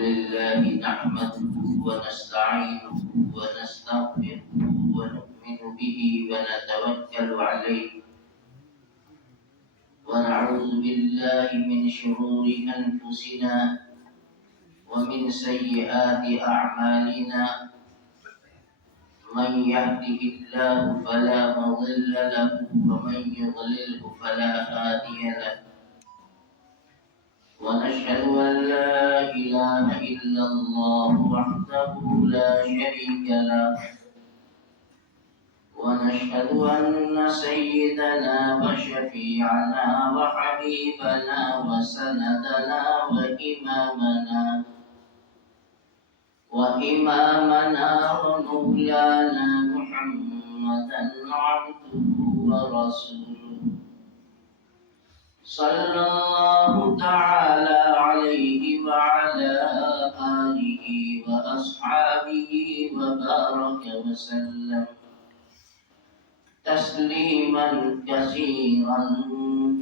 لله نحمده ونستعينه ونستغفره ونؤمن به ونتوكل عليه ونعوذ بالله من شرور أنفسنا ومن سيئات أعمالنا من يهده الله فلا مضل له ومن يضلله فلا هادي له ونشهد أن لا إله إلا الله وحده لا شريك له ونشهد أن سيدنا وشفيعنا وحبيبنا وسندنا وإمامنا ومولانا محمدا عبده ورسوله صلى الله تعالى عليه وعلى آله وأصحابه وبارك وسلم تسليما كثيرا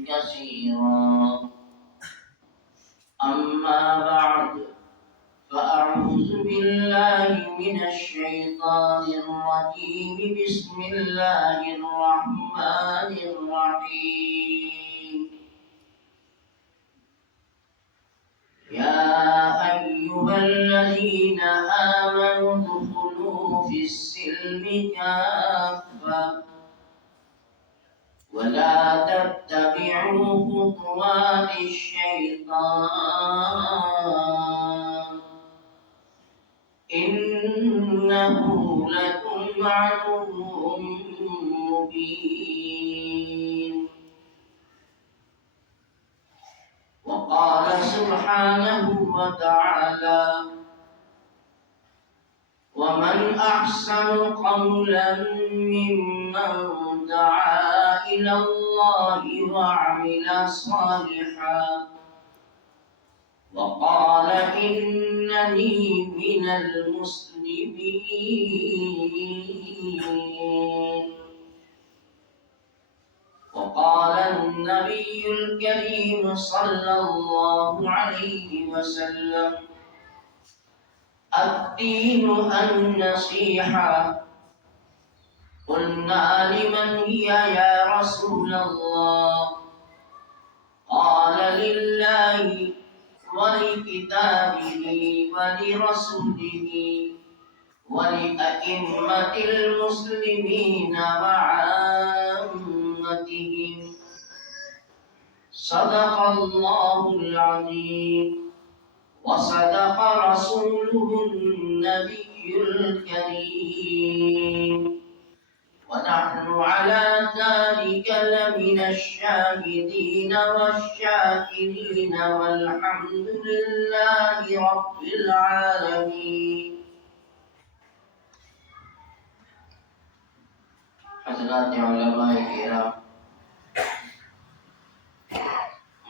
كثيرا. أما بعد فأعوذ بالله من الشيطان الرجيم. بسم الله الرحمن الرحيم. يا أيها الذين آمنوا ادخلوا في السلم كافة ولا تتبعوا خطوات الشيطان إنه لكم عدو مبين. وقال سبحانه وتعالى: ومن أحسن قولا ممن دعا إلى الله وعمل صالحا وقال إنني من المسلمين. وقال النبي الكريم صلى الله عليه وسلم: الدين النصيحة. قلنا لمن هي يا رسول الله؟ قال لله ولكتابه ولرسوله ولأئمة المسلمين وعامتهم. صدق الله العظيم وصدق رسوله النبي الكريم ونحن على ذلك لمن الشاهدين والشاكرين والحمد لله رب العالمين. حضرات علماء کرام،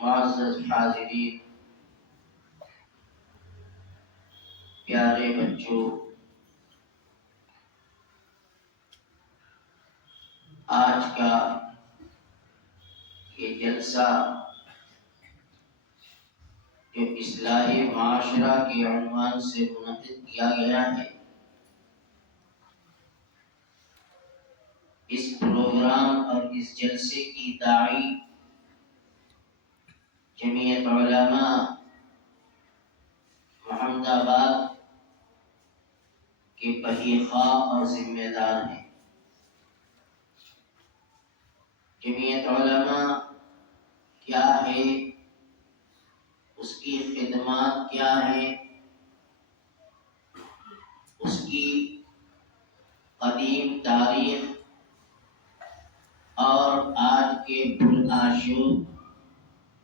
معزز حاضرین، پیارے بچوں، آج کا یہ جلسہ جو اصلاح معاشرہ کے عنوان سے منعقد کیا گیا ہے، اس پروگرام اور اس جلسے کی داعی جمعیت علماء محمد آباد کے بحی خواہ اور ذمہ دار ہیں۔ جمعیت علماء کیا ہے، اس کی خدمات کیا ہیں، اس کی قدیم تاریخ اور آج کے پرآشوب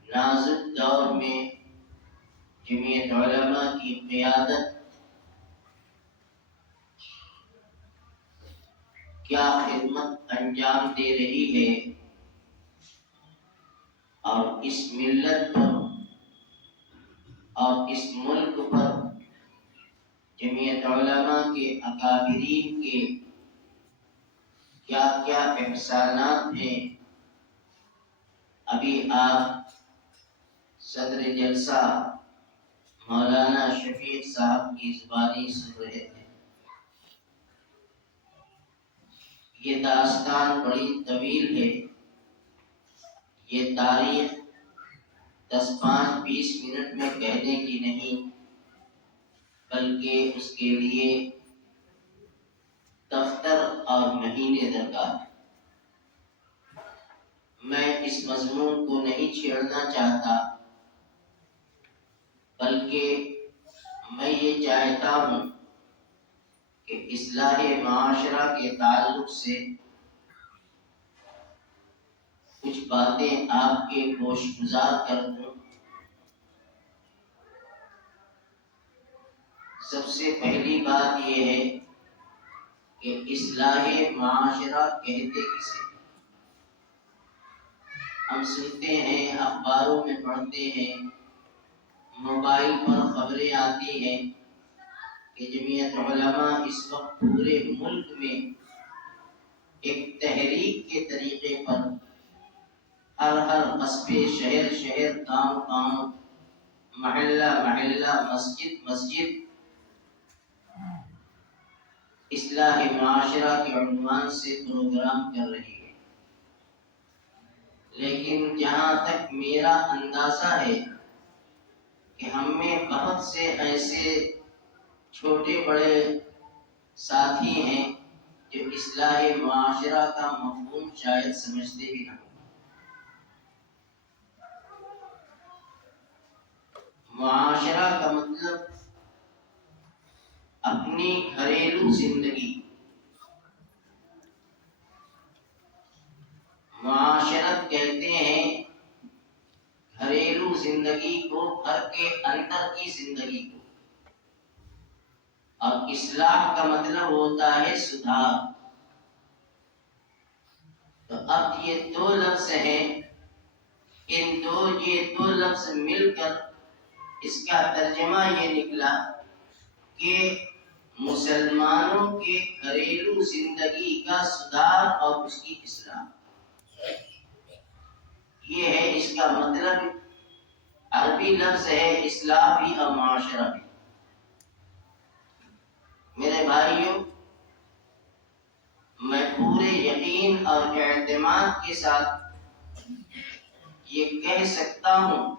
نازک دور میں جمعیت علماء کی قیادت کیا خدمت انجام دے رہی ہے، اور اس ملت پر اور اس ملک پر جمعیت علماء کے اکابرین کے کیا کیا احسانات ہیں، ابھی آپ صدر جلسہ مولانا شفیق صاحب کی زبانی سن رہے تھے۔ یہ داستان بڑی طویل ہے، یہ تاریخ 10-5-20 منٹ میں کہنے کی نہیں، بلکہ اس کے لیے دفتر اور مہینے درکار ہے۔ میں اس مضمون کو نہیں چھیڑنا چاہتا، بلکہ میں یہ چاہتا ہوں کہ اصلاح معاشرہ کے تعلق سے کچھ باتیں آپ کے گوش گزار کر دوں۔ سب سے پہلی بات یہ ہے کہ اصلاح معاشرہ کہتے کسے؟ ہم سنتے ہیں، اخباروں میں پڑھتے ہیں، موبائل پر خبریں آتی ہیں کہ جمعیت علماء اس وقت پورے ملک میں ایک تحریک کے طریقے پر ہر قصبے، شہر گاؤں محلہ مسجد اصلاح معاشرہ کے عنوان سے پروگرام کر رہی ہے۔ لیکن جہاں تک میرا اندازہ ہے کہ ہم میں بہت سے ایسے چھوٹے بڑے ساتھی ہیں جو اصلاح معاشرہ کا مفہوم شاید سمجھتے بھی نہ ہوں۔ معاشرہ کا مطلب اپنی گھریلو زندگی، معاشرت کہتے ہیں گھریلو زندگی کو، گھر کے اندر کی زندگی کو، اور اصلاح کا مطلب ہوتا ہے سدھار۔ تو اب یہ دو لفظ ہیں، یہ دو لفظ مل کر اس کا ترجمہ یہ نکلا کہ مسلمانوں کے گھریلو زندگی کا سدھار اور اس کی اصلاح، یہ ہے اس کا مطلب۔ عربی لفظ ہے اصلاح بھی اور معاشرہ بھی۔ میرے بھائیوں، میں پورے یقین اور اعتماد کے ساتھ یہ کہہ سکتا ہوں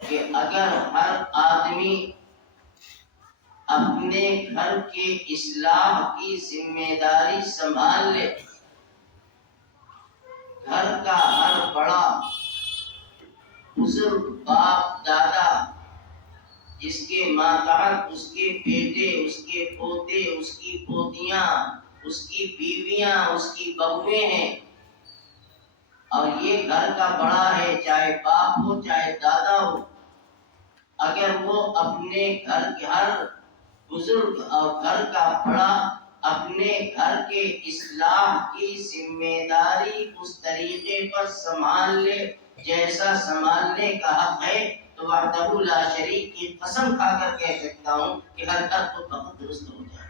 کہ اگر ہر آدمی اپنے گھر کے اصلاح کی ذمہ داری سنبھال لے، گھر کا ہر بڑا بزرگ، باپ دادا، جس کے ماتحت اس کے بیٹے، اس کے پوتے، اس کی پوتیاں، اس کی بیویاں، اس کی بہویں ہیں، اور یہ گھر کا بڑا ہے، چاہے باپ ہو چاہے دادا ہو، اگر وہ اپنے گھر کے ہر بزرگ اور گھر کا بڑا اپنے گھر کے اصلاح کی ذمہ داری اس طریقے پر سنبھال لے جیسا سنبھالنے کا حق ہے، تو وحدہ لا شریک کی قسم کھا کر کہہ سکتا ہوں کہ ہر کو بہت درست ہو جائے۔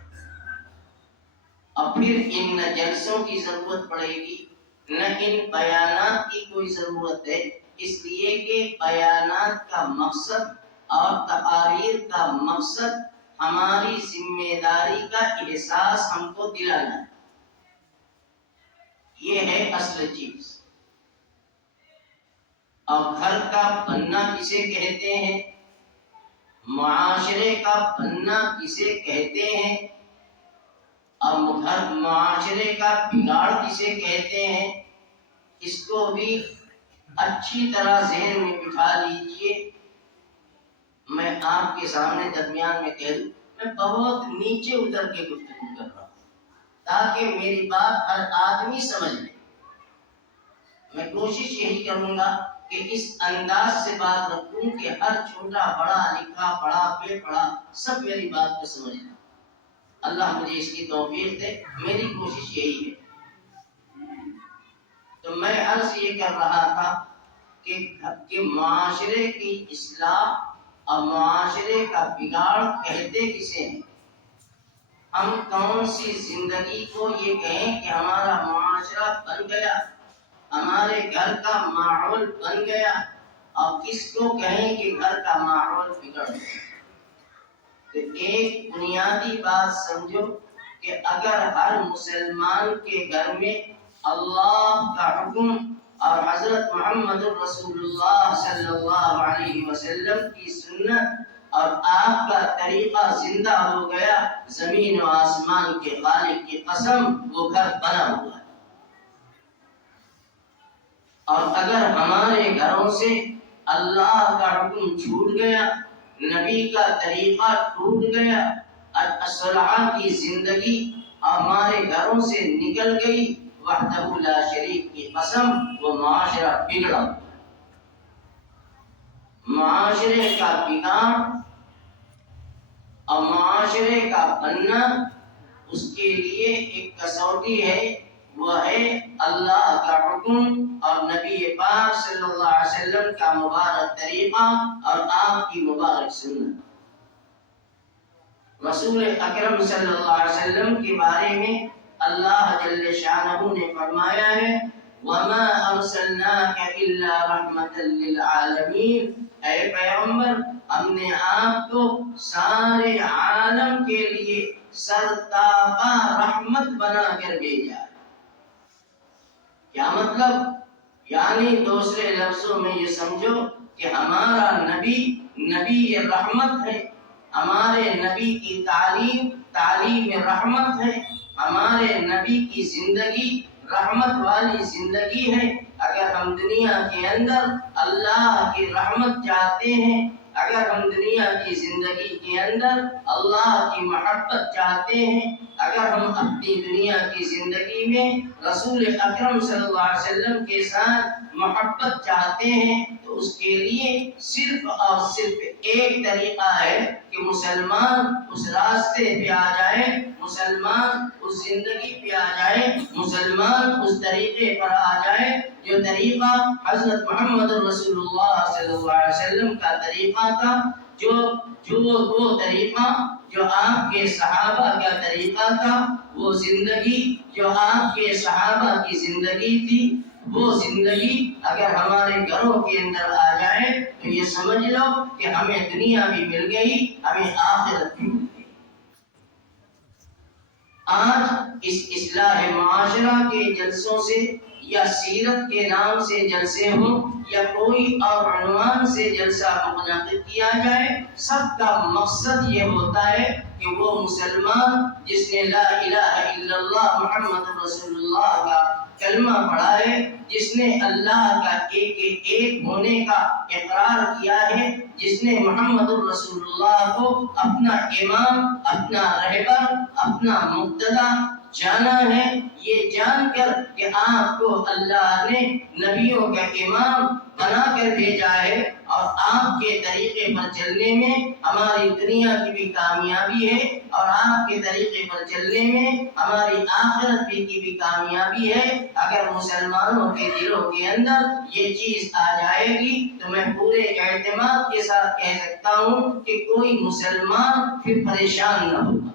اور پھر ان نہ جلسوں کی ضرورت پڑے گی، نہ ان بیانات کی کوئی ضرورت ہے، اس لیے کہ بیانات کا مقصد اور تقاریر کا مقصد ہماری ذمہ داری کا احساس ہم کو دلانا ہے۔ یہ ہے اصل چیز۔ اور گھر کا بننا کسے کہتے ہیں، معاشرے کا بننا کسے کہتے ہیں، اور گھر معاشرے کا بگاڑ کسے کہتے ہیں، اس کو بھی اچھی طرح ذہن میں بٹھا لیجئے۔ میں آپ کے سامنے درمیان میں کہہ دوں، میں بہت نیچے اتر کے گفتگو کر رہا ہوں تاکہ میری بات ہر آدمی سمجھ لے۔ میں کوشش یہی کروں گا کہ اس انداز سے بات رکھوں کہ ہر چھوٹا بڑا، لکھا پڑھا بے پڑھا سب میری بات کو سمجھ لیں۔ اللہ مجھے اس کی توفیق دے، میری کوشش یہی ہے۔ تو میں عرض یہ کر رہا تھا کہ معاشرے کی اصلاح اور معاشرے کا بگاڑ کہتے کسے ہیں؟ ہم کون سی زندگی کو یہ کہیں کہ ہمارا معاشرہ بن گیا، ہمارے گھر کا ماحول بن گیا، اور کس کو کہیں کہ گھر کا ماحول بگڑ گیا؟ تو ایک بنیادی بات سمجھو کہ اگر ہر مسلمان کے گھر میں اللہ کا حکم اور حضرت محمد رسول اللہ صلی اللہ علیہ وسلم کی سنت اور آپ کا طریقہ زندہ ہو گیا، زمین و آسمان کے خالق کی قسم وہ گھر بنا ہوا ہے۔ اور اگر ہمارے گھروں سے اللہ کا حکم چھوٹ گیا، نبی کا طریقہ ٹوٹ گیا، الصلاح کی زندگی ہمارے گھروں سے نکل گئی، وحدہ لا شریک کی قسم وہ معاشرہ بگڑا۔ معاشرے کا بگاڑ اور معاشرے کا بننا، اس کے لیے ایک کسوٹی ہے، وہ ہے اللہ کا حکم اور نبی پاک صلی اللہ علیہ وسلم کا مبارک طریقہ اور آپ کی مبارک سنت۔ رسول اکرم صلی اللہ علیہ وسلم کے بارے میں اللہ جل شانہ نے فرمایا ہے وَمَا أَرْسَلْنَاكَ إِلَّا رَحْمَةً لِلْعَالَمِينَ، اے پیغمبر ہم نے آپ کو سارے عالم کے لیے سرتابہ رحمت بنا کر بھیجا ہے۔ کیا مطلب؟ یعنی دوسرے لفظوں میں یہ سمجھو کہ ہمارا نبی رحمت ہے، ہمارے نبی کی تعلیم رحمت ہے، ہمارے نبی کی زندگی رحمت والی زندگی ہے۔ اگر ہم دنیا کے اندر اللہ کی رحمت چاہتے ہیں، اگر ہم دنیا کی زندگی کے اندر اللہ کی محبت چاہتے ہیں، اگر ہم اپنی دنیا کی زندگی میں رسول اکرم صلی اللہ علیہ وسلم کے ساتھ محبت چاہتے ہیں، تو اس کے لیے صرف اور صرف ایک طریقہ ہے کہ مسلمان اس راستے پہ آ جائے، مسلمان اس زندگی پہ آ جائے، مسلمان اس طریقے پر آ جائے جو طریقہ حضرت محمد رسول اللہ صلی اللہ علیہ وسلم کا طریقہ تھا، جو وہ طریقہ جو آپ کے صحابہ کا طریقہ تھا، وہ زندگی جو آپ کے صحابہ کی زندگی تھی، وہ زندگی اگر ہمارے گھروں کے اندر آ جائے تو یہ سمجھ لو کہ ہمیں دنیا بھی مل گئی، ہمیں آخرت بھی مل گئی۔ آج اس اصلاح معاشرہ کے جلسوں سے یا سیرت کے نام سے جلسے ہوں یا کوئی اور عنوان سے جلسہ منعقد کیا جائے، سب کا مقصد یہ ہوتا ہے کہ وہ مسلمان جس نے لا الہ الا اللہ محمد رسول اللہ کا کلمہ پڑھا ہے، جس نے اللہ کا ایک ہونے کا اقرار کیا ہے، جس نے محمد رسول اللہ کو اپنا امام، اپنا رہبر، اپنا مقتدی جانا ہے، یہ جان کر کہ آپ کو اللہ نے نبیوں کا امام بنا کر بھیجا ہے اور آپ کے طریقے پر چلنے میں ہماری دنیا کی بھی کامیابی ہے اور آپ کے طریقے پر چلنے میں ہماری آخرت کی بھی کامیابی ہے۔ اگر مسلمانوں کے دلوں کے اندر یہ چیز آ جائے گی تو میں پورے اعتماد کے ساتھ کہہ سکتا ہوں کہ کوئی مسلمان پھر پریشان نہ ہوگا،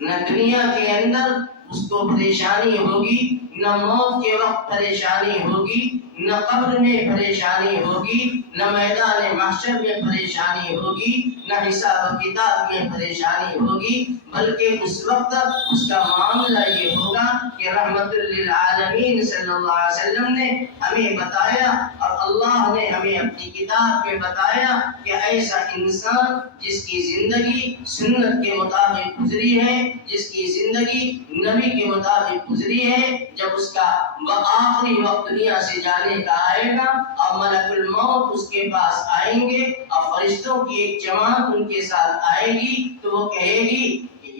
نہ دنیا کے اندر اس کو پریشانی ہوگی، نہ موت کے وقت پریشانی ہوگی، نہ قبر میں پریشانی ہوگی، نہ میدان محشر میں پریشانی ہوگی، نہ حساب و کتاب میں پریشانی ہوگی، بلکہ اس وقت اس کا معاملہ یہ ہوگا کہ رحمت للعالمین صلی اللہ علیہ وسلم نے ہمیں بتایا اور اللہ نے ہمیں اپنی کتاب میں بتایا کہ ایسا انسان جس کی زندگی سنت کے مطابق گزری ہے، جس کی زندگی نبی کے مطابق گزری ہے، جب اس کا آخری وقت دنیا سے جانے کا آئے گا اور ملک الموت اس کے پاس آئیں گے اور فرشتوں کی ایک جماعت ان کے ساتھ آئے گی تو وہ کہے گی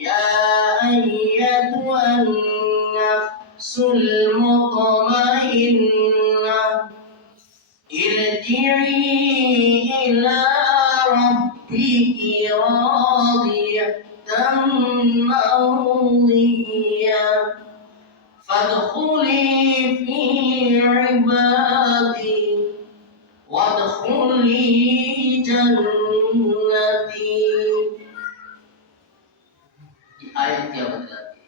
یا ایتھا النفس المطمئنہ ارجعی الی ربک راضیۃ مرضیہ فادخلی فی عبادی وادخلی جنتی۔ یہ آیت کیا بتلاتی ہے؟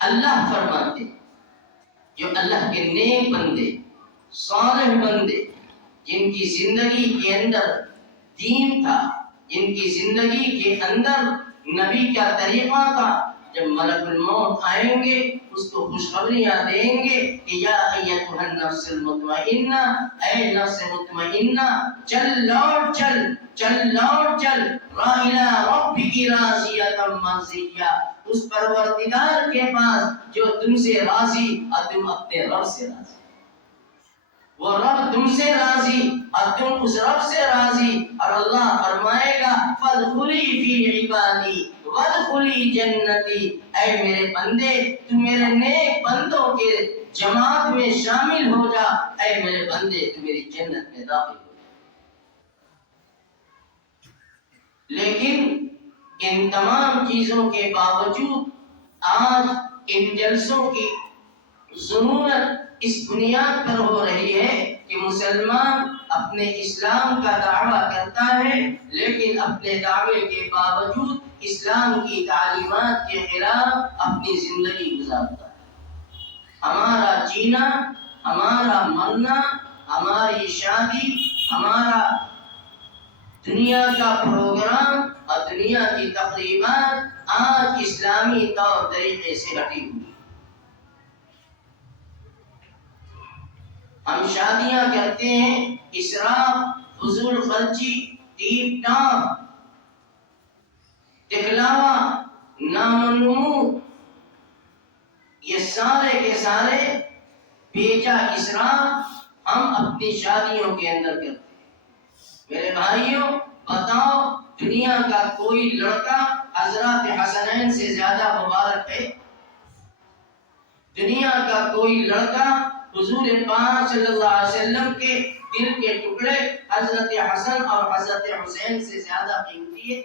اللہ فرماتے جو اللہ کے نیک بندے صالح بندے جن کی زندگی کے اندر دین تھا، جن کی زندگی کے اندر نبی کا طریقہ تھا، جب ملک الموت آئیں گے اس کو خوشخبریاں دیں گے کہ یا ایتھا النفس المطمئنہ، اے نفس مطمئنہ چل لوٹ چل، چل لوٹ چل الی ربک راضیۃ مرضیہ، اس پروردگار کے پاس جو تم سے راضی اور تم اپنے رب سے راضی، وہ رب تم سے راضی اور تم اس رب سے راضی، اور اللہ فرمائے گا فادخلی فی عبادی وادخلی جنتی، اے میرے بندے تو میرے نیک بندوں کے جماعت میں شامل ہو جا، اے میرے بندے تو میری جنت میں داخل ہو جا۔ لیکن ان تمام چیزوں کے باوجود آج ان جلسوں کی ضرورت اس بنیاد پر ہو رہی ہے کہ مسلمان اپنے اسلام کا دعویٰ کرتا ہے لیکن اپنے دعوے کے باوجود اسلام کی تعلیمات کے خلاف اپنی زندگی گزارتا ہے۔ ہمارا جینا، ہمارا مرنا، ہماری شادی، ہمارا دنیا کا پروگرام اور دنیا کی تقریبات آج اسلامی طور طریقے سے ہٹی ہوئی۔ ہم شادیاں کرتے ہیں، اسراف، فضول خرچی، ٹیپ ٹاپ، دکھلاوا، نامنمود، یہ سارے کے سارے بیجا اسراف ہم اپنی شادیوں کے اندر کرتے ہیں۔ میرے بھائیوں بتاؤ، دنیا کا کوئی لڑکا حضرات حسنین سے زیادہ مبارک ہے؟ دنیا کا کوئی لڑکا حضور پاک صلی اللہ علیہ وسلم کے دل کے ٹکڑے حضرت حسن اور حضرت حسین سے زیادہ قیمتی ہے؟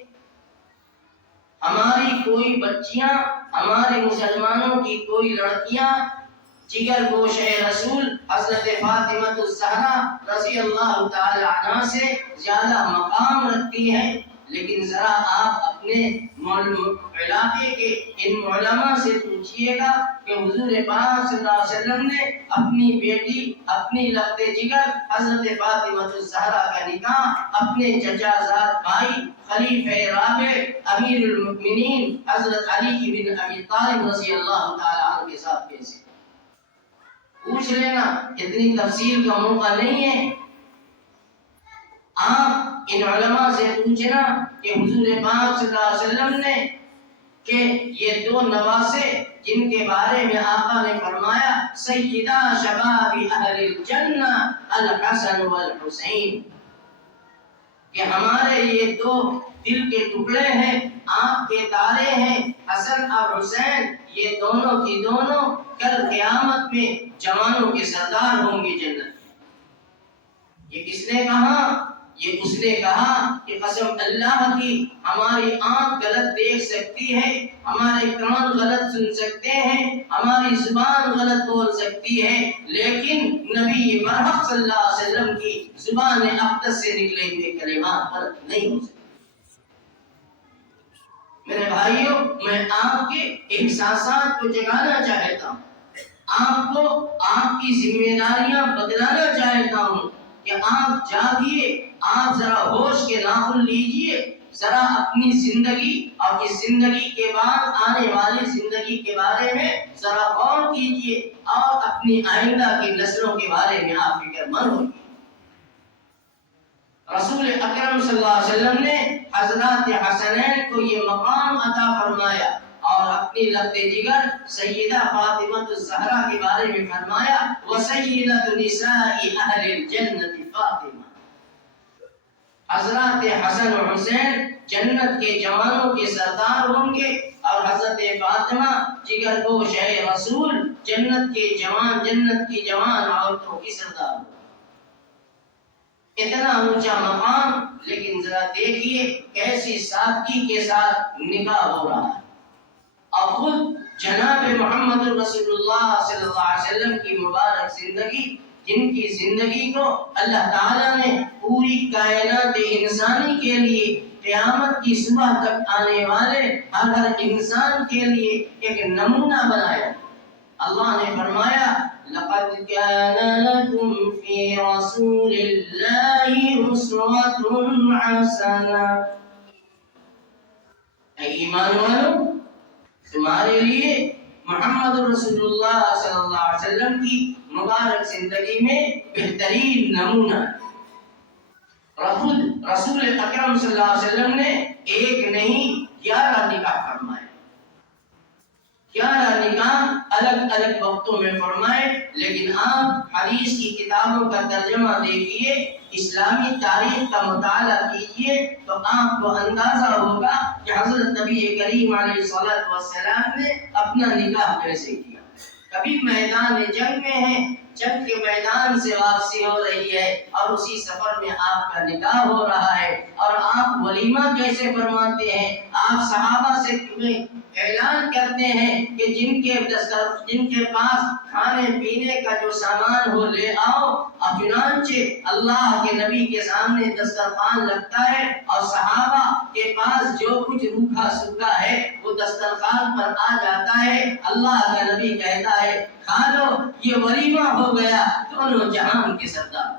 ہماری کوئی بچیاں، ہمارے مسلمانوں کی کوئی لڑکیاں جگر گوش رسول حضرت فاطمہ الزہرا رضی اللہ تعالی عنہا سے زیادہ مقام رکھتی ہیں؟ لیکن ذرا آپ اپنے علاقے کے ان علماء سے پوچھئے گا کہ حضور پاک صلی اللہ علیہ وسلم نے اپنی بیٹی، اپنی لخت جگر حضرت فاطمہ الزہرا کا نکاح اپنے چچا زاد بھائی خلیفہ رابع امیر المؤمنین حضرت علی بن ابی طالب رضی اللہ تعالی عنہ کے ساتھ کیسے؟ پوچھ لینا، اتنی تفصیل کا موقع نہیں ہے۔ آپ ان علماء سے پوچھنا کہ حضور پاک صلی اللہ علیہ وسلم نے کہ یہ دو نواسے جن کے بارے میں آقا نے فرمایا سیدہ شباب اہل الجنہ الحسن والحسین، کہ ہمارے یہ دو دل کے ٹکڑے ہیں، آنکھ کے تارے ہیں، حسن اور حسین، یہ دونوں کی دونوں کل قیامت میں جوانوں کے سردار ہوں گے جنت میں۔ یہ کس نے کہا؟ یہ اس نے کہا کہ قسم اللہ کی ہماری آنکھ غلط دیکھ سکتی ہے، ہمارے کان غلط سن سکتے ہیں، ہماری زبان غلط بول سکتی ہے، لیکن نبی برحق صلی اللہ علیہ وسلم کی زبان اقدس سے نکلے ہوئے کلمات غلط نہیں ہو سکتے۔ میرے بھائیوں، میں آپ کے احساسات کو جگانا چاہتا ہوں، آپ کو آپ کی ذمہ داریاں بدلانا چاہتا ہوں کہ آپ جاگیے، آپ ذرا ہوش کے ناخن لیجئے، ذرا اپنی زندگی اور اس زندگی کے بعد آنے والی زندگی کے بارے میں ذرا غور کیجئے اور اپنی آئندہ کی نسلوں کے بارے میں آپ فکر مند ہوئیے۔ رسول اکرم صلی اللہ علیہ وسلم نے حضرات حسنین کو یہ مقام عطا فرمایا اور اپنی لخت جگر سیدہ فاطمہ الزہرا کے بارے میں فرمایا وَسَيِّدَةُ نِسَاءِ أَهْلِ الْجَنَّةِ فاطمہ، حضرات حسن و حسین جنت کے جوانوں کے سردار ہوں گے، اور حضرت فاطمہ جگر گوش رسول جنت کے جوان، جنت کی جوان عورتوں کی سردار ہوں گے۔ اتنا اونچا مقام، لیکن ذرا دیکھیے کیسی سادگی کے ساتھ نکاح ہو رہا ہے، اور خود جناب محمد رسول اللہ صلی اللہ علیہ وسلم کی مبارک زندگی، جن کی زندگی کو اللہ تعالیٰ نے پوری کائنات انسانی کے لیے قیامت کی صبح تک آنے والے ہر انسان کے لیے ایک نمونہ بنایا۔ اللہ نے فرمایا لقد كان لكم في رسول الله أسوة حسنة. اے ایمان والو، تمہارے لیے محمد رسول اللہ صلی اللہ علیہ وسلم کی مبارک زندگی میں بہترین نمونہ ہے. رسول اکرم صلی اللہ علیہ وسلم نے ایک نہیں 11 نکاح فرمائے. 11 نکاح الگ الگ وقتوں میں فرمائے. لیکن آپ حدیث کی کتابوں کا ترجمہ دیکھیے، اسلامی تاریخ کا مطالعہ کیجیے تو آپ کو اندازہ ہوگا کہ حضرت نبی کریم علیہ الصلوۃ والسلام نے اپنا نکاح کیسے کیا. کبھی میدان جنگ میں ہے، جنگ کے میدان سے واپسی ہو رہی ہے اور اسی سفر میں آپ کا نکاح ہو رہا ہے، اور آپ ولیمہ کیسے فرماتے ہیں. آپ صحابہ سے اعلان کرتے ہیں کہ جن کے پاس کھانے پینے کا جو سامان ہو لے آؤ. اور چنانچہ اللہ کے نبی کے سامنے دسترخوان لگتا ہے اور صحابہ کے پاس جو کچھ روکھا سوکھا ہے وہ دسترخوان پر آ جاتا ہے. اللہ کا نبی کہتا ہے کھا لو، یہ ولیمہ ہو گیا دونوں جہان کے سردار.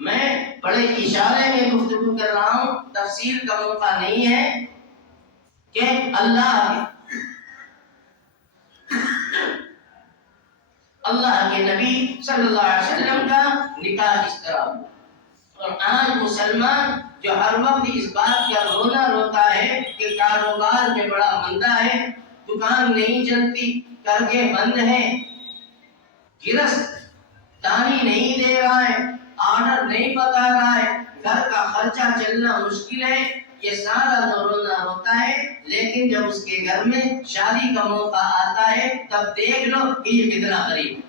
میں بڑے اشارے میں گفتگو کر رہا ہوں، تفصیل کا موقع نہیں ہے کہ اللہ کے نبی صلی اللہ علیہ وسلم کا نکاح اس طرح ہوا. اور آج مسلمان جو ہر وقت اس بات کا رونا روتا ہے کہ کاروبار میں بڑا مندہ ہے، دکان نہیں چلتی، قرضے بند ہیں، گرست دانی نہیں دے رہا ہے، آرڈر نہیں بتا رہا ہے، گھر کا خرچہ چلنا مشکل ہے، یہ سارا رونا روتا ہے. لیکن جب اس کے گھر میں شادی کا موقع آتا ہے تب دیکھ لو کہ یہ کتنا غریب ہے.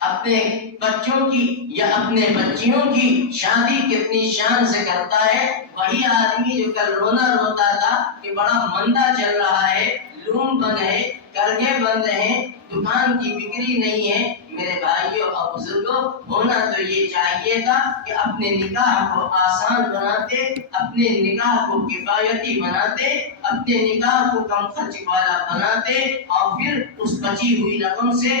اپنے بچوں کی یا اپنے بچیوں کی شادی کتنی شان سے کرتا ہے. وہی آدمی جو کل رونا روتا تھا کہ بڑا مندہ چل رہا ہے، لون بند ہے، قرضے بند ہیں، دکان کی بکری نہیں ہے. میرے بھائیوں اور بزرگوں، ہونا تو یہ چاہیے تھا کہ اپنے نکاح کو آسان بناتے، اپنے نکاح کو کفایتی بناتے، اپنے نکاح کو کم خرچ والا بناتے، اور پھر اس بچی ہوئی رقم سے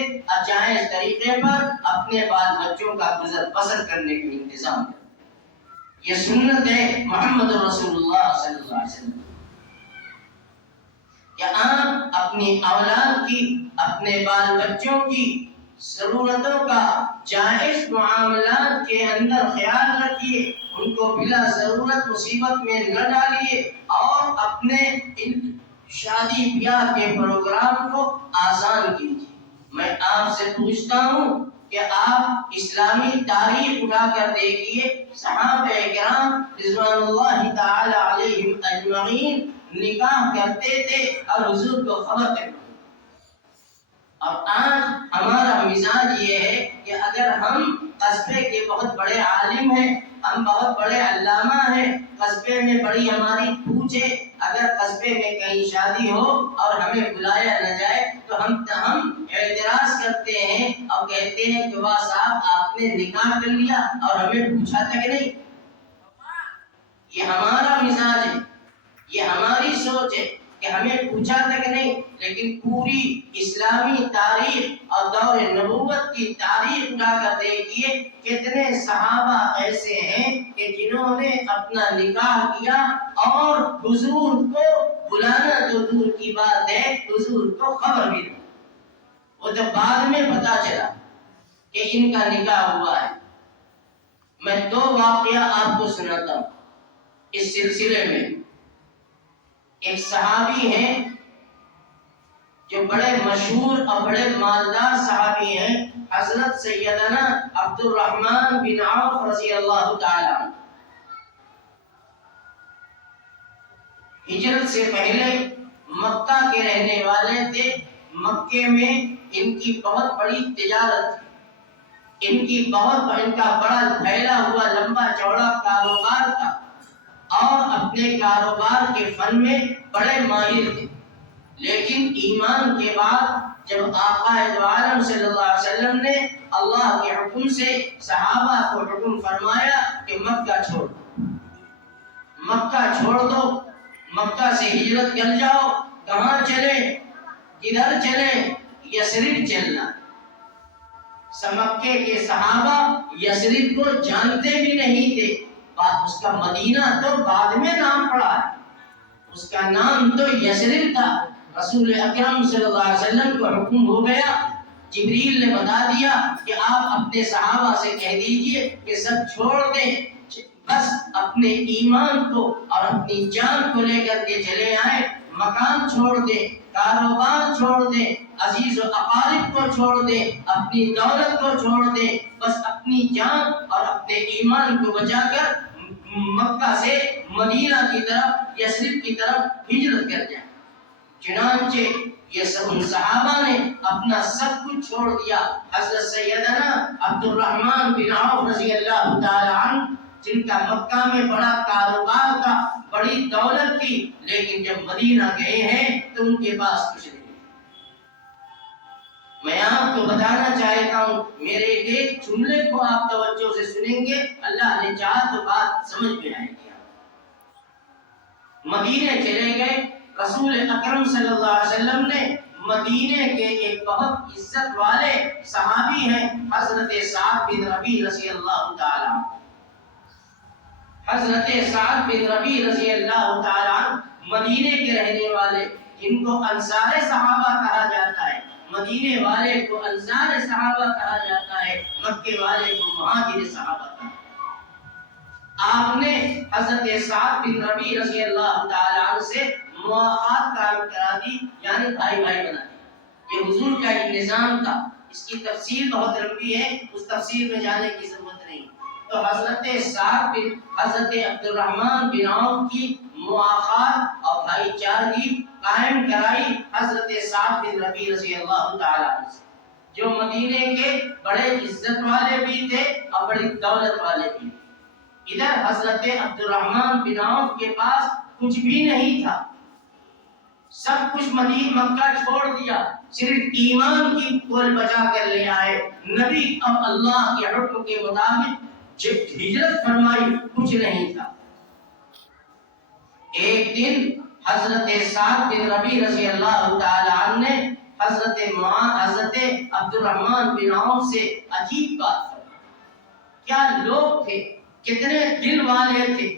جائز طریقے پر اپنے بال بچوں کا گزر بسر کرنے کا انتظام کرتے. یہ سنت ہے محمد رسول اللہ صلی اللہ علیہ وسلم کہ آپ اپنی اولاد کی، اپنے بال بچوں کی ضرورتوں کا جائز معاملات کے اندر خیال رکھیے، ان کو بلا ضرورت مصیبت میں نہ ڈالیے، اور اپنے شادی بیاہ کے پروگرام کو آسان کیجیے. میں آپ سے پوچھتا ہوں کہ آپ اسلامی تاریخ اٹھا کر دیکھیے، صحابہ کرام رضوان اللہ تعالی علیہم اجمعین نکاح کرتے تھے اور حضور کو خبر کرتے. اور آج ہمارا مزاج یہ ہے کہ اگر ہم قصبے کے بہت بڑے عالم ہیں، ہم بہت بڑے علامہ ہیں، قصبے میں بڑی ہماری پوچھ ہے، اگر قصبے میں کہیں شادی ہو اور ہمیں بلایا نہ جائے تو ہم اعتراض کرتے ہیں اور کہتے ہیں کہ واہ صاحب آپ نے نکاح کر لیا اور ہمیں پوچھا تک نہیں. یہ ہمارا مزاج ہے، یہ ہماری سوچ ہے کہ ہمیں پوچھا تک نہیں. لیکن پوری اسلامی تاریخ اور دور نبوت کی تاریخ اٹھا کر دیکھیے، کتنے صحابہ ایسے ہیں کہ جنہوں نے اپنا نکاح کیا اور حضور کو بلانا تو دور کی بات ہے، حضور کو خبر بھی نہیں. وہ جب بعد میں پتا چلا کہ ان کا نکاح ہوا ہے. میں 2 واقعہ آپ کو سناتا ہوں اس سلسلے میں. ایک صحابی ہیں جو بڑے مشہور اور بڑے مالدار صحابی ہیں، حضرت سیدنا عبد الرحمن بن عوف رضی اللہ تعالی عنہ. ہجرت سے پہلے مکہ کے رہنے والے تھے. مکے میں ان کی بہت بڑی تجارت تھی، ان کا بڑا پھیلا ہوا لمبا چوڑا کاروبار تھا، اور اپنے کاروبار کے فن میں بڑے ماہر تھے. لیکن ایمان کے بعد جب آقا دو عالم صلی اللہ علیہ وسلم نے اللہ کے حکم سے صحابہ کو حکم فرمایا کہ مکہ چھوڑ دو، مکہ سے ہجرت کر جاؤ. کہاں چلے؟ کدھر چلے؟ یثرب چلنا۔ مکے کے صحابہ یثرب کو جانتے بھی نہیں تھے، اس کا مدینہ تو بعد میں نام پڑا ہے، اس کا نام تو یثرب تھا۔ رسول اکرم صلی اللہ علیہ وسلم کو حکم ہو گیا، جبریل نے بتا دیا کہ آپ اپنے صحابہ سے کہہ دیجئے کہ سب چھوڑ دیں، بس اپنے ایمان کو اور اپنی جان کو لے کر کے چلے آئیں، مکان چھوڑ دیں، کاروبار چھوڑ دیں، عزیز و اقارب کو چھوڑ دیں، اپنی دولت کو چھوڑ دیں، بس اپنی جان اور اپنے ایمان کو بچا کر مکہ سے مدینہ کی طرف، یثرب کی طرف ہجرت کر جائیں۔ چنانچہ یہ سب صحابہ نے اپنا سب کچھ چھوڑ دیا۔ حضرت سیدنا عبد الرحمن بن عوف رضی اللہ تعالی عنہ، جن کا مکہ میں بڑا کاروبار تھا، بڑی دولت تھی، لیکن جب مدینہ گئے ہیں تو ان کے پاس کچھ نہیں۔ میں آپ کو بتانا چاہتا ہوں، میرے ایک جملے کو آپ توجہ سے سنیں گے، اللہ نے چاہا تو بات سمجھ میں آئے گی۔ مدینے چلے گئے، رسول اکرم صلی اللہ علیہ وسلم نے مدینے کے ایک بہت عزت والے صحابی ہیں حضرت سعد بن ربیع رضی اللہ تعالی عنہ۔ حضرت سعد بن ربیع رضی اللہ تعالی عنہ مدینے کے رہنے والے، جن کو انصار صحابہ کہا جاتا ہے، مدینے والے کو انصار صحابہ کہا جاتا ہے، مکے والے کو مہاجر صحابہ کہا جاتا ہے۔ آپ نے حضرت سعد بن ربیع رضی اللہ تعالی عنہ سے مواخات قائم کرا دی، یعنی بھائی بھائی بنا دیا۔ یہ حضور کا ایک نظام تھا، اس کی تفصیل بہت لمبی ہے، اس تفصیل میں جانے کی ضرورت نہیں۔ تو حضرت عبد الرحمن بن عوف کی مواخات اور بھائی چارگی قائم کرائی حضرت سعد بن ربیع رضی اللہ تعالی عنہ سے، جو مدینے کے بڑے عزت والے بھی تھے اور بڑی دولت والے بھی تھے۔ ادھر حضرت عبد الرحمن بن عوف کے پاس کچھ بھی نہیں تھا، سب کچھ مکہ چھوڑ دیا، صرف ایمان کی پول بچا کر لے آئے، نبی اور اللہ کے حکم کے مطابق جب ہجرت فرمائی، کچھ نہیں تھا۔ ایک دن حضرت سعد بن ربیع رضی اللہ تعالی عنہ نے حضرت عبد الرحمن بن عوف سے عجیب بات فرمائی۔ کیا لوگ تھے، کتنے دل والے تھے،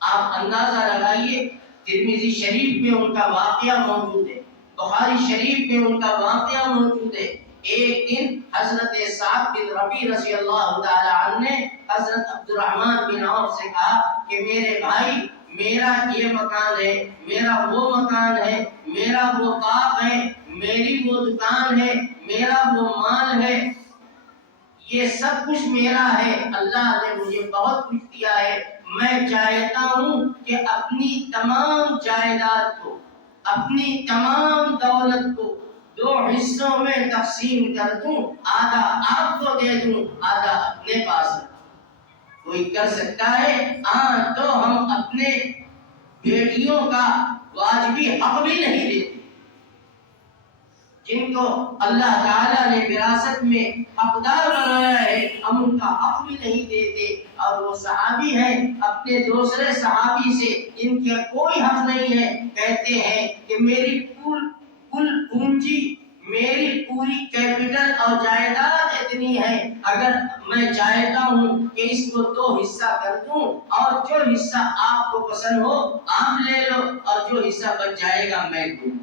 آپ اندازہ لگائیے۔ ترمذی شریف میں ان کا واقعہ موجود ہے، بخاری شریف میں ان کا واقعہ موجود ہے۔ ایک دن حضرت سعد بن ربیع رضی اللہ تعالی عنہ نے حضرت عبد الرحمن بن عوف سے کہا کہ میرے بھائی، میرا یہ مکان ہے، میرا وہ مکان ہے، میرا وہ باغ ہے، میری وہ دکان ہے، میرا وہ مال ہے، یہ سب کچھ میرا ہے، اللہ نے مجھے بہت کچھ دیا ہے، میں چاہتا ہوں کہ اپنی تمام جائیداد کو، اپنی تمام دولت کو 2 حصوں میں تقسیم کر دوں، آدھا آپ کو دے دوں، آدھا اپنے پاس رکھوں۔ کوئی کر سکتا ہے؟ ہاں، تو ہم اپنے بیٹیوں کا واجبی حق بھی نہیں دیتے، جن کو اللہ تعالیٰ نے وراثت میں حقدار بنایا ہے، ہم ان کا حق بھی نہیں دیتے۔ اور وہ صحابی ہیں، اپنے دوسرے صحابی سے ان کا کوئی حق نہیں ہے، کہتے ہیں کہ میری کل پونجی، میری پوری کیپٹل اور جائیداد اتنی ہے، اگر میں چاہتا ہوں کہ اس کو 2 حصہ کر دوں، اور جو حصہ آپ کو پسند ہو آپ لے لو، اور جو حصہ بچ جائے گا میں دوں۔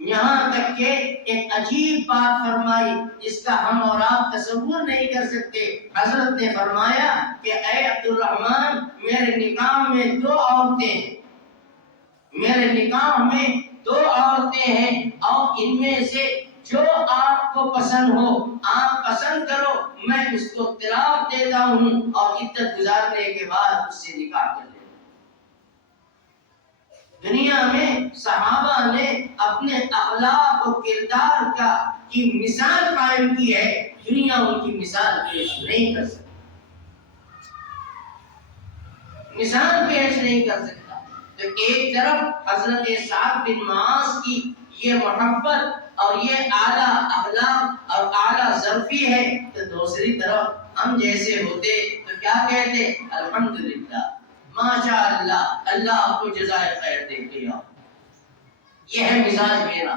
یہاں تک کہ ایک عجیب بات فرمائی جس کا ہم اور آپ تصور نہیں کر سکتے۔ حضرت نے فرمایا کہ اے عبد الرحمن، میرے نکاح میں 2 عورتیں ہیں، میرے نکاح میں 2 عورتیں ہیں، اور ان میں سے جو آپ کو پسند ہو آپ پسند کرو، میں اس کو طلاق دیتا ہوں، اور عدت گزارنے کے بعد اس سے نکاح کر لیتا ہوں۔ دنیا میں صحابہ نے اپنے اخلاق و کردار کی مثال قائم کی ہے، دنیا ان کی مثال پیش نہیں کر سکتی، مثال پیش نہیں کر سکتا۔ تو ایک طرف حضرت سعد بن معاذ کی یہ محبت اور یہ اعلیٰ اخلاق اور اعلیٰ ظرفی ہے، تو دوسری طرف ہم جیسے ہوتے تو کیا کہتے؟ الحمدللہ، ماشاء اللہ، اللہ آپ کو جزائے خیر دے گا۔ یہ ہے مزاج میرا،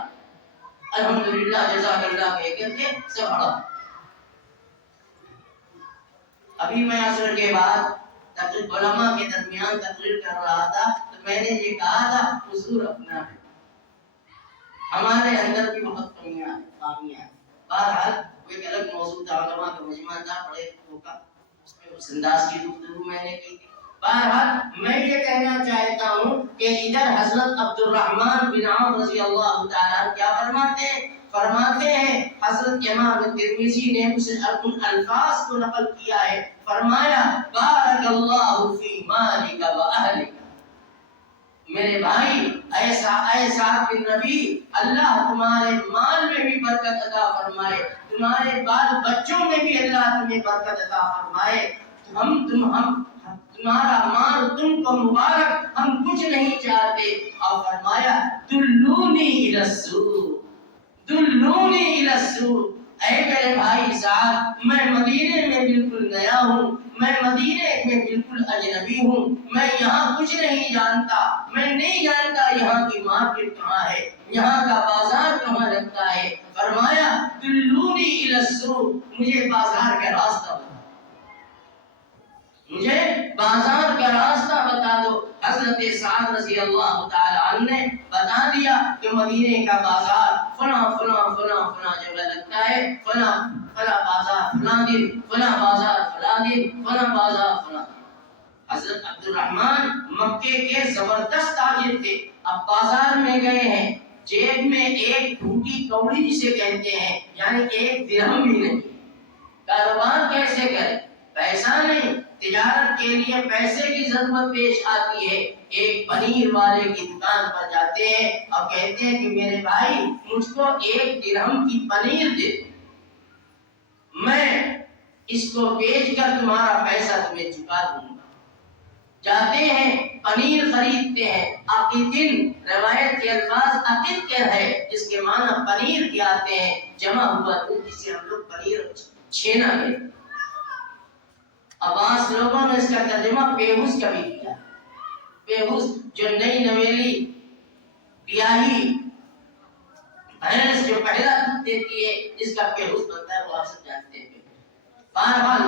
الحمدللہ جزاک اللہ کہہ کر کے سب پڑھا۔ ابھی میں عصر کے بعد تقریر علماء کے درمیان تقریر کر رہا تھا تو میں نے یہ کہا تھا حضور اپنا ہے، ہمارے اندر بھی بہت کمیاں ہیں، خامیاں ہیں۔ بہرحال وہ ایک الگ موضوع تھا، علماء کا مجمع تھا، بڑے لوگوں کا، اس میں اس انداز کی گفتگو میں نے کی تھی۔ بہرحال میں یہ کہنا چاہتا ہوں کہ ادھر حضرت عبد الرحمن بن عوف رضی اللہ تعالیٰ کیا فرماتے ہیں حضرت امام ترمذی نے ان الفاظ کو نقل کیا ہے، فرمایا بارک اللہ فی مالک و اہلک، میرے بھائی اے صاحب بن نبی، اللہ تمہارے مال میں بھی برکت عطا فرمائے، تمہارے بال بچوں میں بھی اللہ تمہیں برکت عطا فرمائے، تمہارا مال تم کو مبارک، ہم کچھ نہیں چاہتے۔ اور فرمایا دلونی الی السوق، دلونی الی السوق، اے میرے بھائی صاحب میں مدینے میں بالکل نیا ہوں، میں مدینے میں بالکل اجنبی ہوں، میں یہاں کچھ نہیں جانتا، میں نہیں جانتا یہاں کی مارکیٹ کہاں ہے، یہاں کا بازار کہاں لگتا ہے۔ فرمایا دلونی الی السوق، مجھے بازار کا راستہ بتا، مجھے بازار کا راستہ بتا دو۔ حضرت سعد رضی اللہ تعالی عنہ نے بتا دیا کہ مدینے کا بازار فلاں فلاں فلاں فلاں جگہ لگتا ہے، فلاں بازار فلاں دن، فلاں بازار فلاں دن، فلاں بازار فلاں دن۔ حضرت عبد الرحمن مکے کے زبردست تاجر تھے، اب بازار میں گئے ہیں، جیب میں ایک ٹوٹی کوڑی جسے کہتے ہیں، یعنی ایک درہم بھی نہیں، کاروبار کیسے کرے، پیسہ نہیں، تجارت کے لیے پیسے کی ضرورت پیش آتی ہے۔ ایک پنیر والے کی دکان پر جاتے ہیں اور کہتے ہیں کہ میرے بھائی مجھ کو ایک درہم کی پنیر دے، میں اس کو بیچ کر تمہارا پیسہ تمہیں چکا دوں گا۔ جاتے ہیں پنیر خریدتے ہیں، عقیقن روایت کے الفاظ عقیق ہے جس کے معنی پنیر کے آتے ہیں، جمع ہوا دودھ جسے ہم لوگ پنیر چھینا کہتے ہیں۔ بعض لوگوں نے اس کا ترجمہ بیہوس کا بھی کیا، بیہوس جو نئی نویلی بیاہی بھینس جو پہلا دودھ دیتی ہے جس کا بیہوس بنتا ہے، وہ آپ سب جانتے ہیں۔ بہرحال